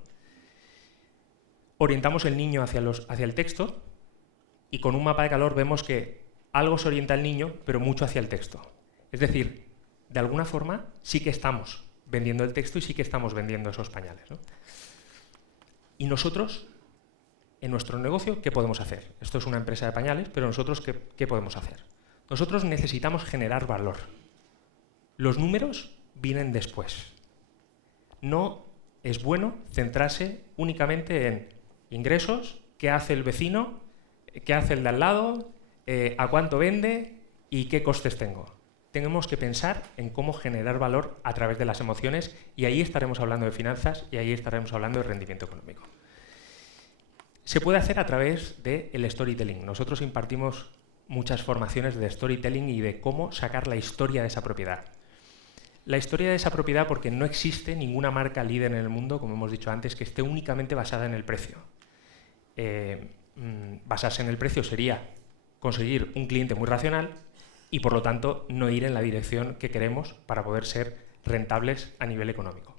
Orientamos el niño hacia el texto y con un mapa de calor vemos que algo se orienta al niño, pero mucho hacia el texto. Es decir, de alguna forma sí que estamos vendiendo el texto y sí que estamos vendiendo esos pañales, ¿no? Y nosotros, en nuestro negocio, ¿qué podemos hacer? Esto es una empresa de pañales, pero nosotros, ¿qué podemos hacer? Nosotros necesitamos generar valor. Los números vienen después. No es bueno centrarse únicamente en ingresos, qué hace el vecino, qué hace el de al lado, a cuánto vende y qué costes tengo. Tenemos que pensar en cómo generar valor a través de las emociones y ahí estaremos hablando de finanzas y ahí estaremos hablando de rendimiento económico. Se puede hacer a través del storytelling. Nosotros impartimos muchas formaciones de storytelling y de cómo sacar la historia de esa propiedad. La historia de esa propiedad porque no existe ninguna marca líder en el mundo, como hemos dicho antes, que esté únicamente basada en el precio. Basarse en el precio sería conseguir un cliente muy racional y, por lo tanto, no ir en la dirección que queremos para poder ser rentables a nivel económico.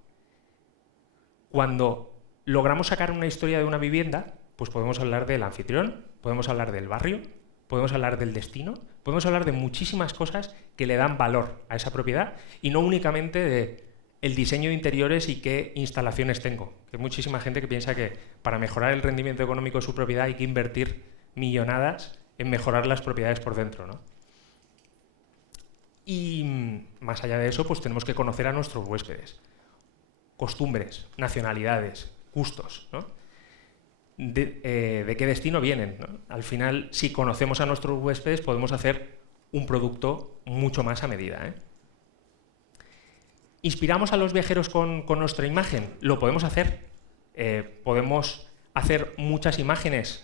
Cuando logramos sacar una historia de una vivienda, pues podemos hablar del anfitrión, podemos hablar del barrio, podemos hablar del destino, podemos hablar de muchísimas cosas que le dan valor a esa propiedad y no únicamente de el diseño de interiores y qué instalaciones tengo. Hay muchísima gente que piensa que para mejorar el rendimiento económico de su propiedad hay que invertir millonadas en mejorar las propiedades por dentro, ¿no? Y más allá de eso, pues tenemos que conocer a nuestros huéspedes. Costumbres, nacionalidades, gustos, ¿no? De qué destino vienen, ¿no? Al final, si conocemos a nuestros huéspedes, podemos hacer un producto mucho más a medida, ¿eh? ¿Inspiramos a los viajeros con nuestra imagen? Lo podemos hacer. Podemos hacer muchas imágenes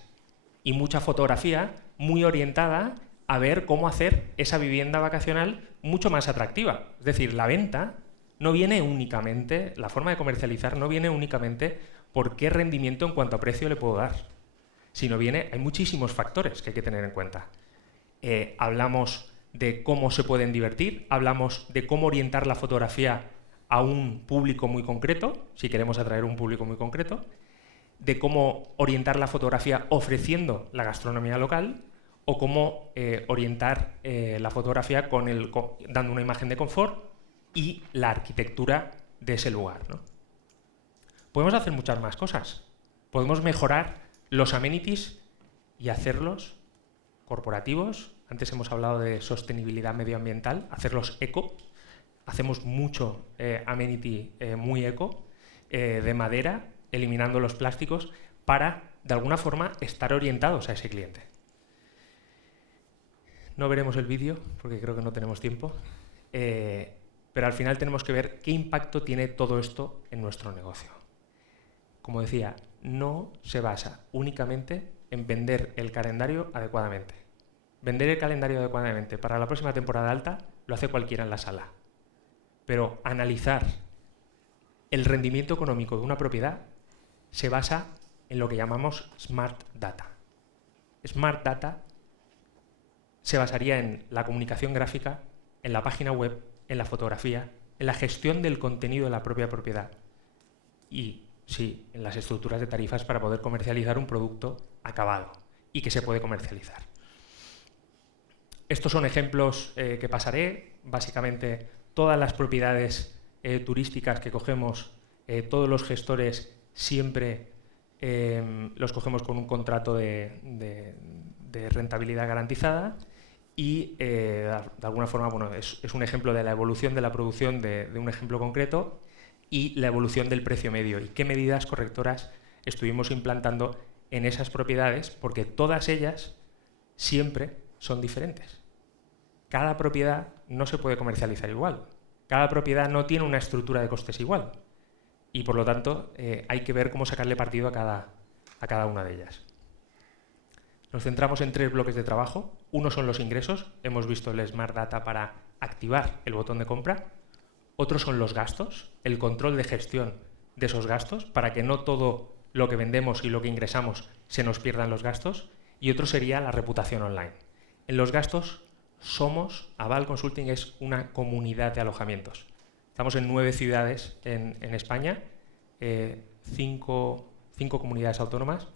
y mucha fotografía muy orientada a ver cómo hacer esa vivienda vacacional mucho más atractiva. Es decir, la venta no viene únicamente, la forma de comercializar no viene únicamente por qué rendimiento en cuanto a precio le puedo dar, sino hay muchísimos factores que hay que tener en cuenta. Hablamos de cómo se pueden divertir, hablamos de cómo orientar la fotografía a un público muy concreto, si queremos atraer un público muy concreto, de cómo orientar la fotografía ofreciendo la gastronomía local, o cómo orientar la fotografía dando una imagen de confort y la arquitectura de ese lugar, ¿no? Podemos hacer muchas más cosas. Podemos mejorar los amenities y hacerlos corporativos. Antes hemos hablado de sostenibilidad medioambiental, hacerlos eco. Hacemos mucho amenity muy eco, de madera, eliminando los plásticos, para, de alguna forma, estar orientados a ese cliente. No veremos el vídeo, porque creo que no tenemos tiempo, pero al final tenemos que ver qué impacto tiene todo esto en nuestro negocio. Como decía, no se basa únicamente en vender el calendario adecuadamente. Vender el calendario adecuadamente para la próxima temporada alta lo hace cualquiera en la sala. Pero analizar el rendimiento económico de una propiedad se basa en lo que llamamos Smart Data. Smart Data se basaría en la comunicación gráfica, en la página web, en la fotografía, en la gestión del contenido de la propia propiedad y, sí, en las estructuras de tarifas para poder comercializar un producto acabado y que se puede comercializar. Estos son ejemplos que pasaré. Básicamente, todas las propiedades turísticas que cogemos, todos los gestores siempre los cogemos con un contrato de rentabilidad garantizada y de alguna forma, bueno, es un ejemplo de la evolución de la producción de un ejemplo concreto y la evolución del precio medio y qué medidas correctoras estuvimos implantando en esas propiedades, porque todas ellas siempre son diferentes. Cada propiedad no se puede comercializar igual, cada propiedad no tiene una estructura de costes igual y por lo tanto hay que ver cómo sacarle partido a cada una de ellas. Nos centramos en 3 bloques de trabajo. Uno son los ingresos. Hemos visto el Smart Data para activar el botón de compra. Otros son los gastos, el control de gestión de esos gastos, para que no todo lo que vendemos y lo que ingresamos se nos pierdan los gastos. Y otro sería la reputación online. En los gastos Aval Consulting es una comunidad de alojamientos. Estamos en 9 ciudades en España, 5 comunidades autónomas.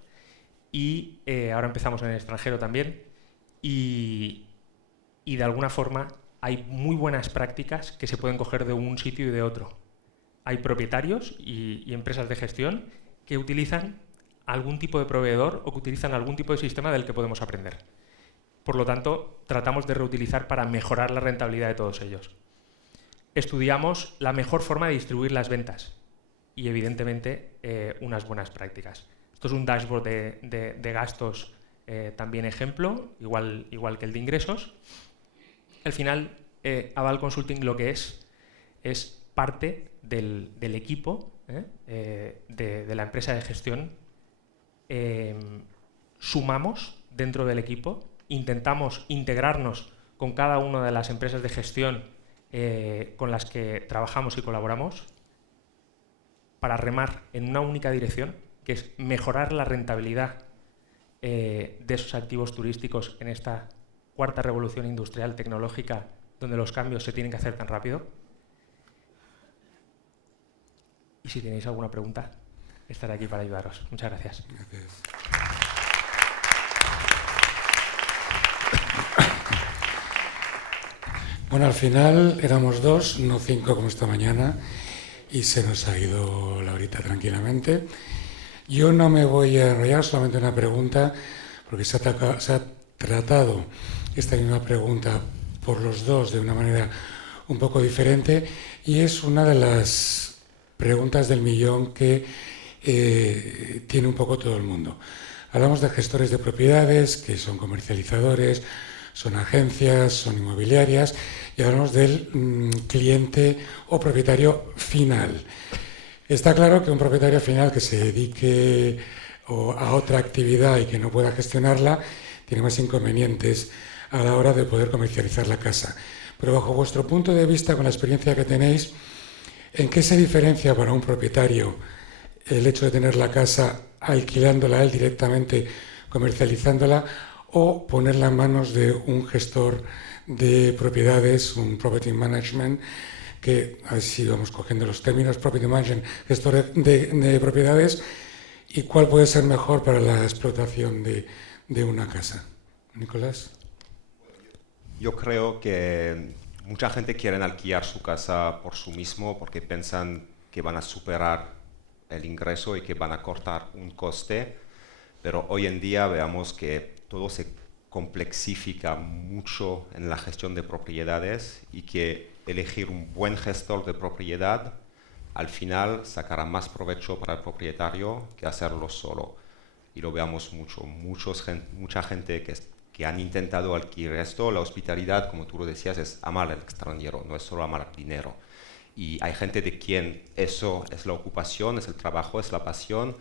Y ahora empezamos en el extranjero también y de alguna forma hay muy buenas prácticas que se pueden coger de un sitio y de otro. Hay propietarios y empresas de gestión que utilizan algún tipo de proveedor o que utilizan algún tipo de sistema del que podemos aprender. Por lo tanto, tratamos de reutilizar para mejorar la rentabilidad de todos ellos. Estudiamos la mejor forma de distribuir las ventas y, evidentemente, unas buenas prácticas. Esto es un dashboard de gastos, también ejemplo, igual que el de ingresos. Al final, Aval Consulting lo que es parte del equipo de la empresa de gestión. Sumamos dentro del equipo, intentamos integrarnos con cada una de las empresas de gestión con las que trabajamos y colaboramos para remar en una única dirección, que es mejorar la rentabilidad de esos activos turísticos en esta cuarta revolución industrial tecnológica, donde los cambios se tienen que hacer tan rápido. Y si tenéis alguna pregunta, estaré aquí para ayudaros. Muchas gracias. Gracias. Bueno, al final éramos 2, no 5 como esta mañana, y se nos ha ido la horita tranquilamente. Yo no me voy a enrollar, solamente una pregunta, porque se ha tratado esta misma pregunta por los dos de una manera un poco diferente, y es una de las preguntas del millón que tiene un poco todo el mundo. Hablamos de gestores de propiedades, que son comercializadores, son agencias, son inmobiliarias, y hablamos del cliente o propietario final. Está claro que un propietario final que se dedique a otra actividad y que no pueda gestionarla tiene más inconvenientes a la hora de poder comercializar la casa. Pero bajo vuestro punto de vista, con la experiencia que tenéis, ¿en qué se diferencia para un propietario el hecho de tener la casa alquilándola él directamente, comercializándola, o ponerla en manos de un gestor de propiedades, un property management, que así vamos cogiendo los términos, property management, gestor de propiedades, y cuál puede ser mejor para la explotación de una casa? Nicolás. Yo creo que mucha gente quiere alquilar su casa por sí mismo porque piensan que van a superar el ingreso y que van a cortar un coste, pero hoy en día veamos que todo se complexifica mucho en la gestión de propiedades y que elegir un buen gestor de propiedad al final sacará más provecho para el propietario que hacerlo solo. Y lo veamos mucho, mucha gente que han intentado adquirir esto. La hospitalidad, como tú lo decías, es amar al extranjero, no es solo amar al dinero. Y hay gente de quien eso es la ocupación, es el trabajo, es la pasión,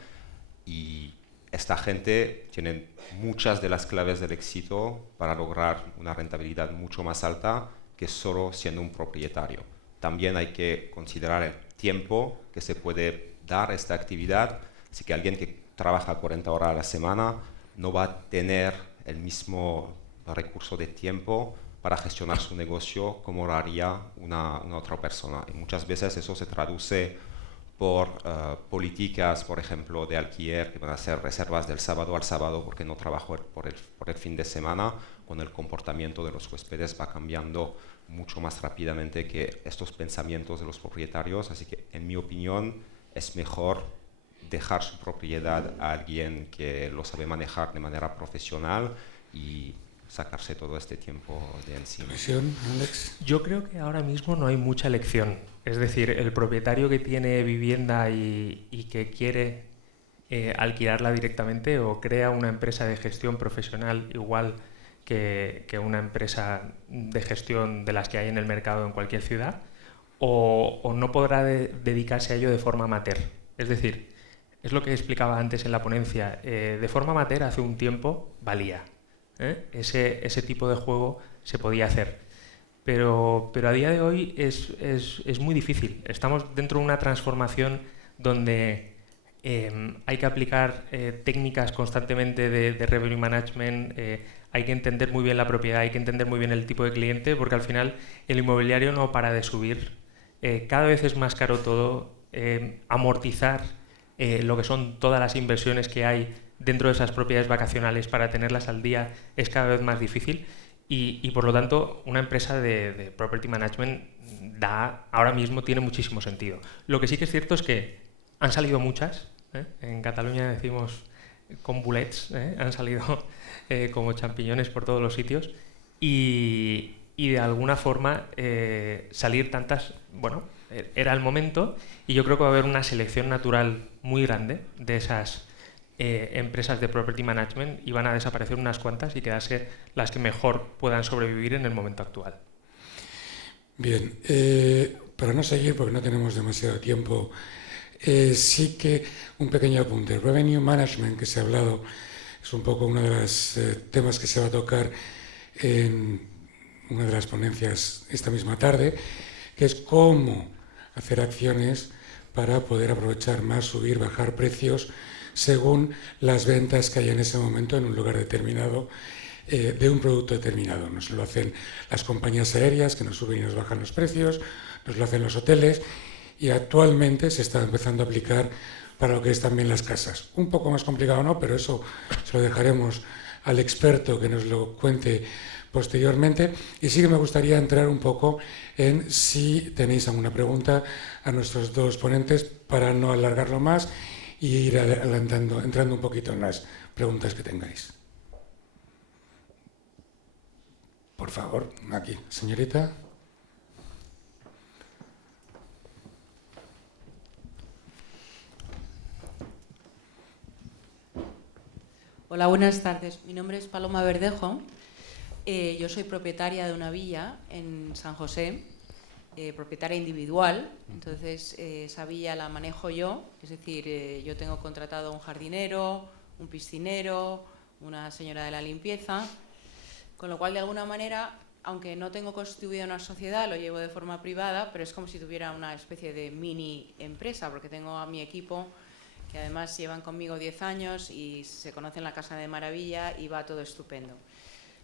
y esta gente tiene muchas de las claves del éxito para lograr una rentabilidad mucho más alta que solo siendo un propietario. También hay que considerar el tiempo que se puede dar a esta actividad, así que alguien que trabaja 40 horas a la semana no va a tener el mismo recurso de tiempo para gestionar su negocio como lo haría una otra persona. Y muchas veces eso se traduce por políticas, por ejemplo, de alquiler, que van a ser reservas del sábado al sábado porque no trabajo por el fin de semana, cuando el comportamiento de los huéspedes va cambiando mucho más rápidamente que estos pensamientos de los propietarios. Así que, en mi opinión, es mejor dejar su propiedad a alguien que lo sabe manejar de manera profesional y sacarse todo este tiempo de encima. Alex. Yo creo que ahora mismo no hay mucha elección. Es decir, el propietario que tiene vivienda y que quiere alquilarla directamente, o crea una empresa de gestión profesional igual que una empresa de gestión de las que hay en el mercado en cualquier ciudad, o no podrá dedicarse a ello de forma amateur. Es decir, es lo que explicaba antes en la ponencia, de forma amateur hace un tiempo valía. Ese tipo de juego se podía hacer, pero a día de hoy es muy difícil. Estamos dentro de una transformación donde hay que aplicar técnicas constantemente de revenue management, hay que entender muy bien la propiedad, hay que entender muy bien el tipo de cliente, porque al final el inmobiliario no para de subir, cada vez es más caro todo, amortizar lo que son todas las inversiones que hay dentro de esas propiedades vacacionales para tenerlas al día es cada vez más difícil, y por lo tanto una empresa de property management ahora mismo tiene muchísimo sentido. Lo que sí que es cierto es que han salido muchas, en Cataluña decimos con bulets, han salido como champiñones por todos los sitios, y de alguna forma salir tantas, bueno, era el momento, y yo creo que va a haber una selección natural muy grande de esas empresas de property management, y van a desaparecer unas cuantas y quedarse las que mejor puedan sobrevivir en el momento actual. Bien, para no seguir, porque no tenemos demasiado tiempo, sí que un pequeño apunte. Revenue management, que se ha hablado, es un poco uno de los temas que se va a tocar en una de las ponencias esta misma tarde, que es cómo hacer acciones para poder aprovechar más, subir, bajar precios según las ventas que hay en ese momento en un lugar determinado de un producto determinado. Nos lo hacen las compañías aéreas, que nos suben y nos bajan los precios, nos lo hacen los hoteles, y actualmente se está empezando a aplicar para lo que es también las casas. Un poco más complicado, ¿no? Pero eso se lo dejaremos al experto que nos lo cuente posteriormente. Y sí que me gustaría entrar un poco en si tenéis alguna pregunta a nuestros dos ponentes para no alargarlo más y ir entrando un poquito en las preguntas que tengáis. Por favor, aquí, señorita. Hola, buenas tardes. Mi nombre es Paloma Verdejo. Yo soy propietaria de una villa en San José, propietaria individual. Entonces, esa villa la manejo yo. Es decir, yo tengo contratado un jardinero, un piscinero, una señora de la limpieza. Con lo cual, de alguna manera, aunque no tengo constituida una sociedad, lo llevo de forma privada, pero es como si tuviera una especie de mini empresa, porque tengo a mi equipo que además llevan conmigo 10 años y se conocen la casa de maravilla y va todo estupendo.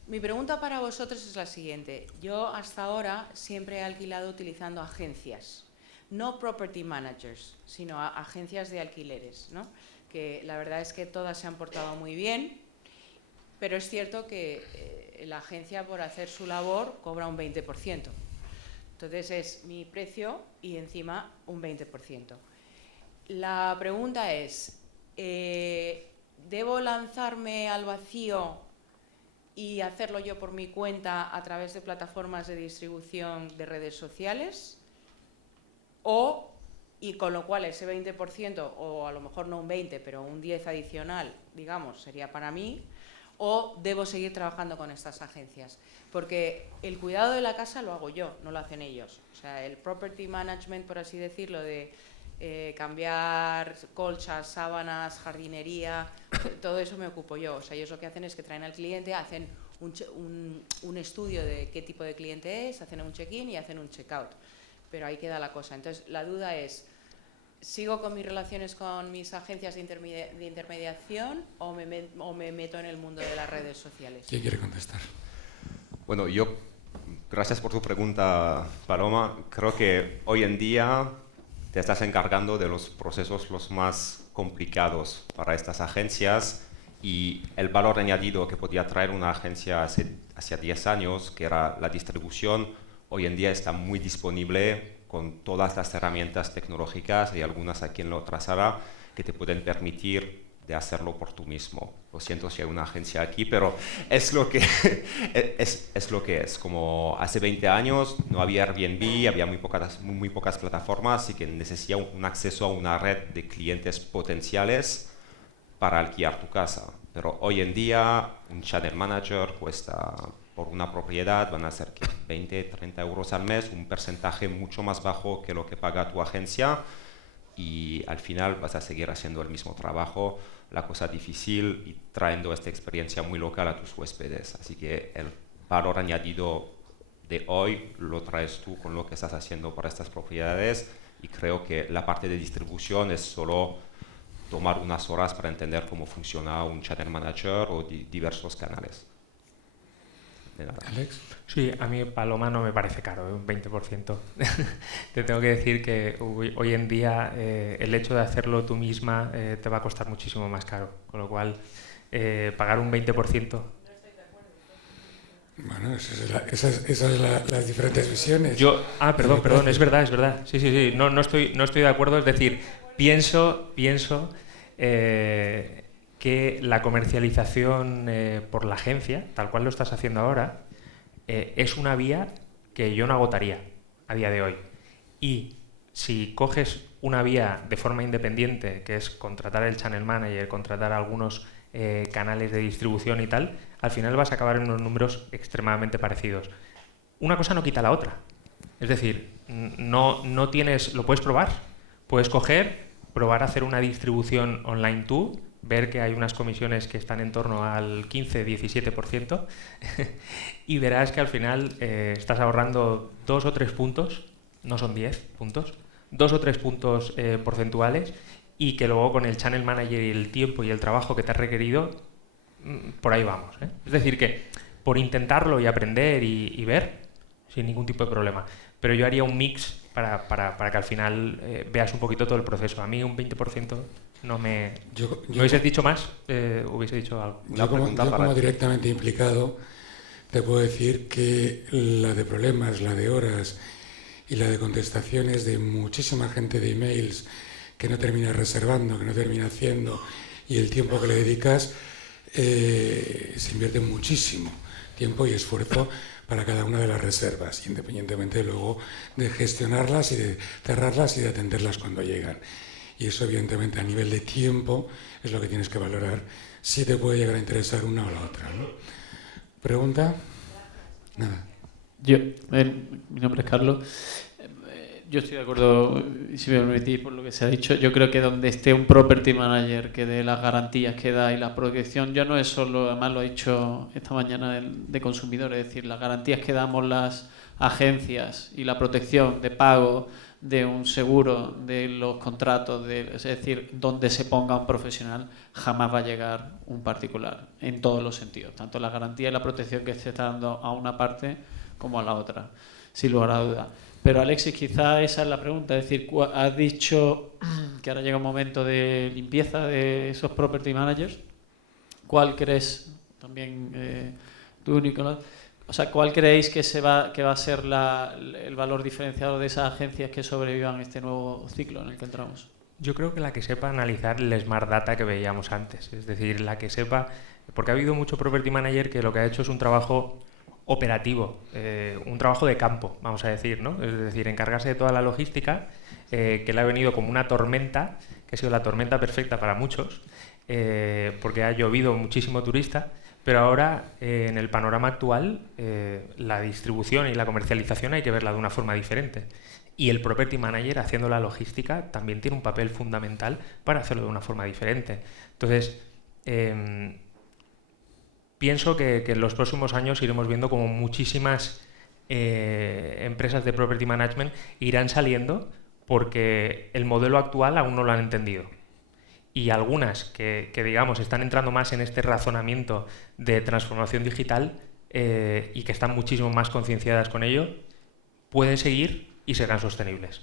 Mi pregunta para vosotros es la siguiente. Yo hasta ahora siempre he alquilado utilizando agencias, no property managers, sino agencias de alquileres, ¿no? Que la verdad es que todas se han portado muy bien, pero es cierto que la agencia por hacer su labor cobra un 20%. Entonces es mi precio y encima un 20%. La pregunta es, ¿debo lanzarme al vacío y hacerlo yo por mi cuenta a través de plataformas de distribución de redes sociales? Y con lo cual ese 20%, o a lo mejor no un 20, pero un 10 adicional, digamos, sería para mí, o debo seguir trabajando con estas agencias. Porque el cuidado de la casa lo hago yo, no lo hacen ellos. O sea, el property management, por así decirlo, de cambiar colchas, sábanas, jardinería, todo eso me ocupo yo. O sea, ellos lo que hacen es que traen al cliente, hacen un estudio de qué tipo de cliente es, hacen un check-in y hacen un check-out. Pero ahí queda la cosa. Entonces, la duda es, ¿sigo con mis relaciones con mis agencias de intermediación o me meto en el mundo de las redes sociales? ¿Quién quiere contestar? Bueno, gracias por tu pregunta, Paloma. Creo que hoy en día te estás encargando de los procesos los más complicados para estas agencias, y el valor añadido que podía traer una agencia hace 10 años, que era la distribución, hoy en día está muy disponible con todas las herramientas tecnológicas y algunas aquí en la otra sala que te pueden permitir de hacerlo por tú mismo. Lo siento si hay una agencia aquí, pero es lo que es lo que es. Como hace 20 años no había Airbnb, había muy pocas plataformas, y que necesitaba un acceso a una red de clientes potenciales para alquilar tu casa. Pero hoy en día un channel manager cuesta, por una propiedad, van a ser 20, 30 euros al mes, un porcentaje mucho más bajo que lo que paga tu agencia, y al final vas a seguir haciendo el mismo trabajo, la cosa difícil, y trayendo esta experiencia muy local a tus huéspedes. Así que el valor añadido de hoy lo traes tú con lo que estás haciendo para estas propiedades, y creo que la parte de distribución es solo tomar unas horas para entender cómo funciona un channel manager o diversos canales. Alex. Sí, a mí Paloma no me parece caro, un 20%. Te tengo que decir que hoy en día el hecho de hacerlo tú misma te va a costar muchísimo más caro, con lo cual pagar un 20%... Bueno, esas son las diferentes visiones. Perdón, es verdad. Sí, no estoy de acuerdo, es decir, pienso que la comercialización por la agencia, tal cual lo estás haciendo ahora, es una vía que yo no agotaría a día de hoy. Y si coges una vía de forma independiente, que es contratar el channel manager, contratar algunos canales de distribución y tal, al final vas a acabar en unos números extremadamente parecidos. Una cosa no quita la otra. Es decir, no tienes, lo puedes probar. Puedes probar a hacer una distribución online tú, ver que hay unas comisiones que están en torno al 15-17% y verás que al final estás ahorrando 2 o 3 puntos, no son 10 puntos, 2 o 3 puntos porcentuales, y que luego con el channel manager y el tiempo y el trabajo que te has requerido, por ahí vamos, ¿eh? Es decir, que por intentarlo y aprender y ver, sin ningún tipo de problema. Pero yo haría un mix para que al final veas un poquito todo el proceso. A mí un 20% no me... ¿No hubieses dicho más? ¿Hubiese dicho algo? Yo como directamente implicado, te puedo decir que la de problemas, la de horas y la de contestaciones de muchísima gente de emails que no termina reservando, que no termina haciendo, y el tiempo que le dedicas, se invierte muchísimo tiempo y esfuerzo para cada una de las reservas, independientemente luego de gestionarlas y de cerrarlas y de atenderlas cuando llegan. Y eso, evidentemente, a nivel de tiempo es lo que tienes que valorar, si te puede llegar a interesar una o la otra, ¿no? ¿Pregunta? Nada. Mi nombre es Carlos. Yo estoy de acuerdo, si me permitís, por lo que se ha dicho. Yo creo que donde esté un property manager que dé las garantías que da y la protección, ya no es solo, además lo ha dicho esta mañana de consumidores, es decir, las garantías que damos las agencias y la protección de pago de un seguro, de los contratos, es decir, donde se ponga un profesional, jamás va a llegar un particular, en todos los sentidos, tanto la garantía y la protección que se está dando a una parte como a la otra, sin lugar a duda. Pero Alexis, quizá esa es la pregunta, es decir, has dicho que ahora llega un momento de limpieza de esos property managers. ¿Cuál crees, también tú, Nicolás, o sea, cuál creéis que va a ser el valor diferenciado de esas agencias que sobrevivan este nuevo ciclo en el que entramos? Yo creo que la que sepa analizar el Smart Data que veíamos antes, es decir, la que sepa, porque ha habido mucho property manager que lo que ha hecho es un trabajo operativo, un trabajo de campo, vamos a decir, ¿no? Es decir, encargarse de toda la logística, que le ha venido como una tormenta, que ha sido la tormenta perfecta para muchos, porque ha llovido muchísimo turista, pero ahora, en el panorama actual, la distribución y la comercialización hay que verla de una forma diferente. Y el property manager, haciendo la logística, también tiene un papel fundamental para hacerlo de una forma diferente. Entonces, pienso que en los próximos años iremos viendo como muchísimas empresas de property management irán saliendo porque el modelo actual aún no lo han entendido. Y algunas que digamos, están entrando más en este razonamiento de transformación digital y que están muchísimo más concienciadas con ello, pueden seguir y serán sostenibles.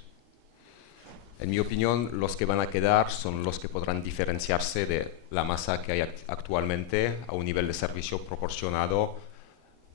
En mi opinión, los que van a quedar son los que podrán diferenciarse de la masa que hay actualmente a un nivel de servicio proporcionado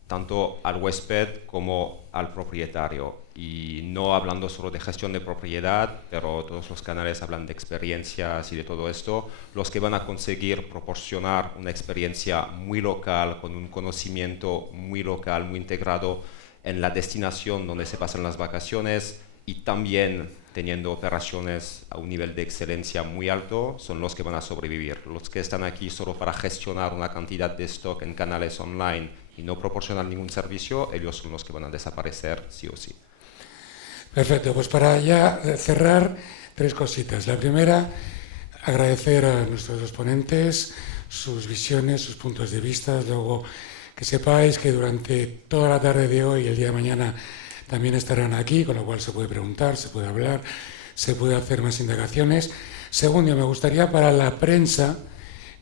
tanto al huésped como al propietario. Y no hablando solo de gestión de propiedad, pero todos los canales hablan de experiencias y de todo esto, los que van a conseguir proporcionar una experiencia muy local, con un conocimiento muy local, muy integrado en la destinación donde se pasan las vacaciones y también teniendo operaciones a un nivel de excelencia muy alto, son los que van a sobrevivir. Los que están aquí solo para gestionar una cantidad de stock en canales online y no proporcionar ningún servicio, ellos son los que van a desaparecer sí o sí. Perfecto, pues para ya cerrar, 3 cositas. La primera, agradecer a nuestros dos ponentes sus visiones, sus puntos de vista. Luego, que sepáis que durante toda la tarde de hoy y el día de mañana también estarán aquí, con lo cual se puede preguntar, se puede hablar, se puede hacer más indagaciones. Segundo, me gustaría para la prensa,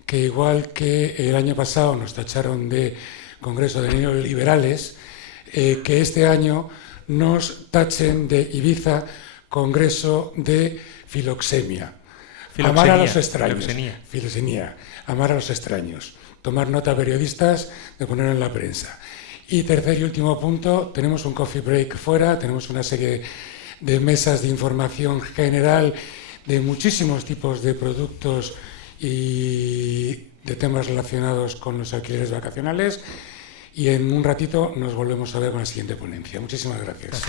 que igual que el año pasado nos tacharon de Congreso de Neoliberales, que este año nos tachen de Ibiza Congreso de Filoxemia. Amar a los extraños. Filoxenia. Amar a los extraños. Tomar nota periodistas de ponerlo en la prensa. Y tercer y último punto, tenemos un coffee break fuera, tenemos una serie de mesas de información general de muchísimos tipos de productos y de temas relacionados con los alquileres vacacionales. Y en un ratito nos volvemos a ver con la siguiente ponencia. Muchísimas gracias.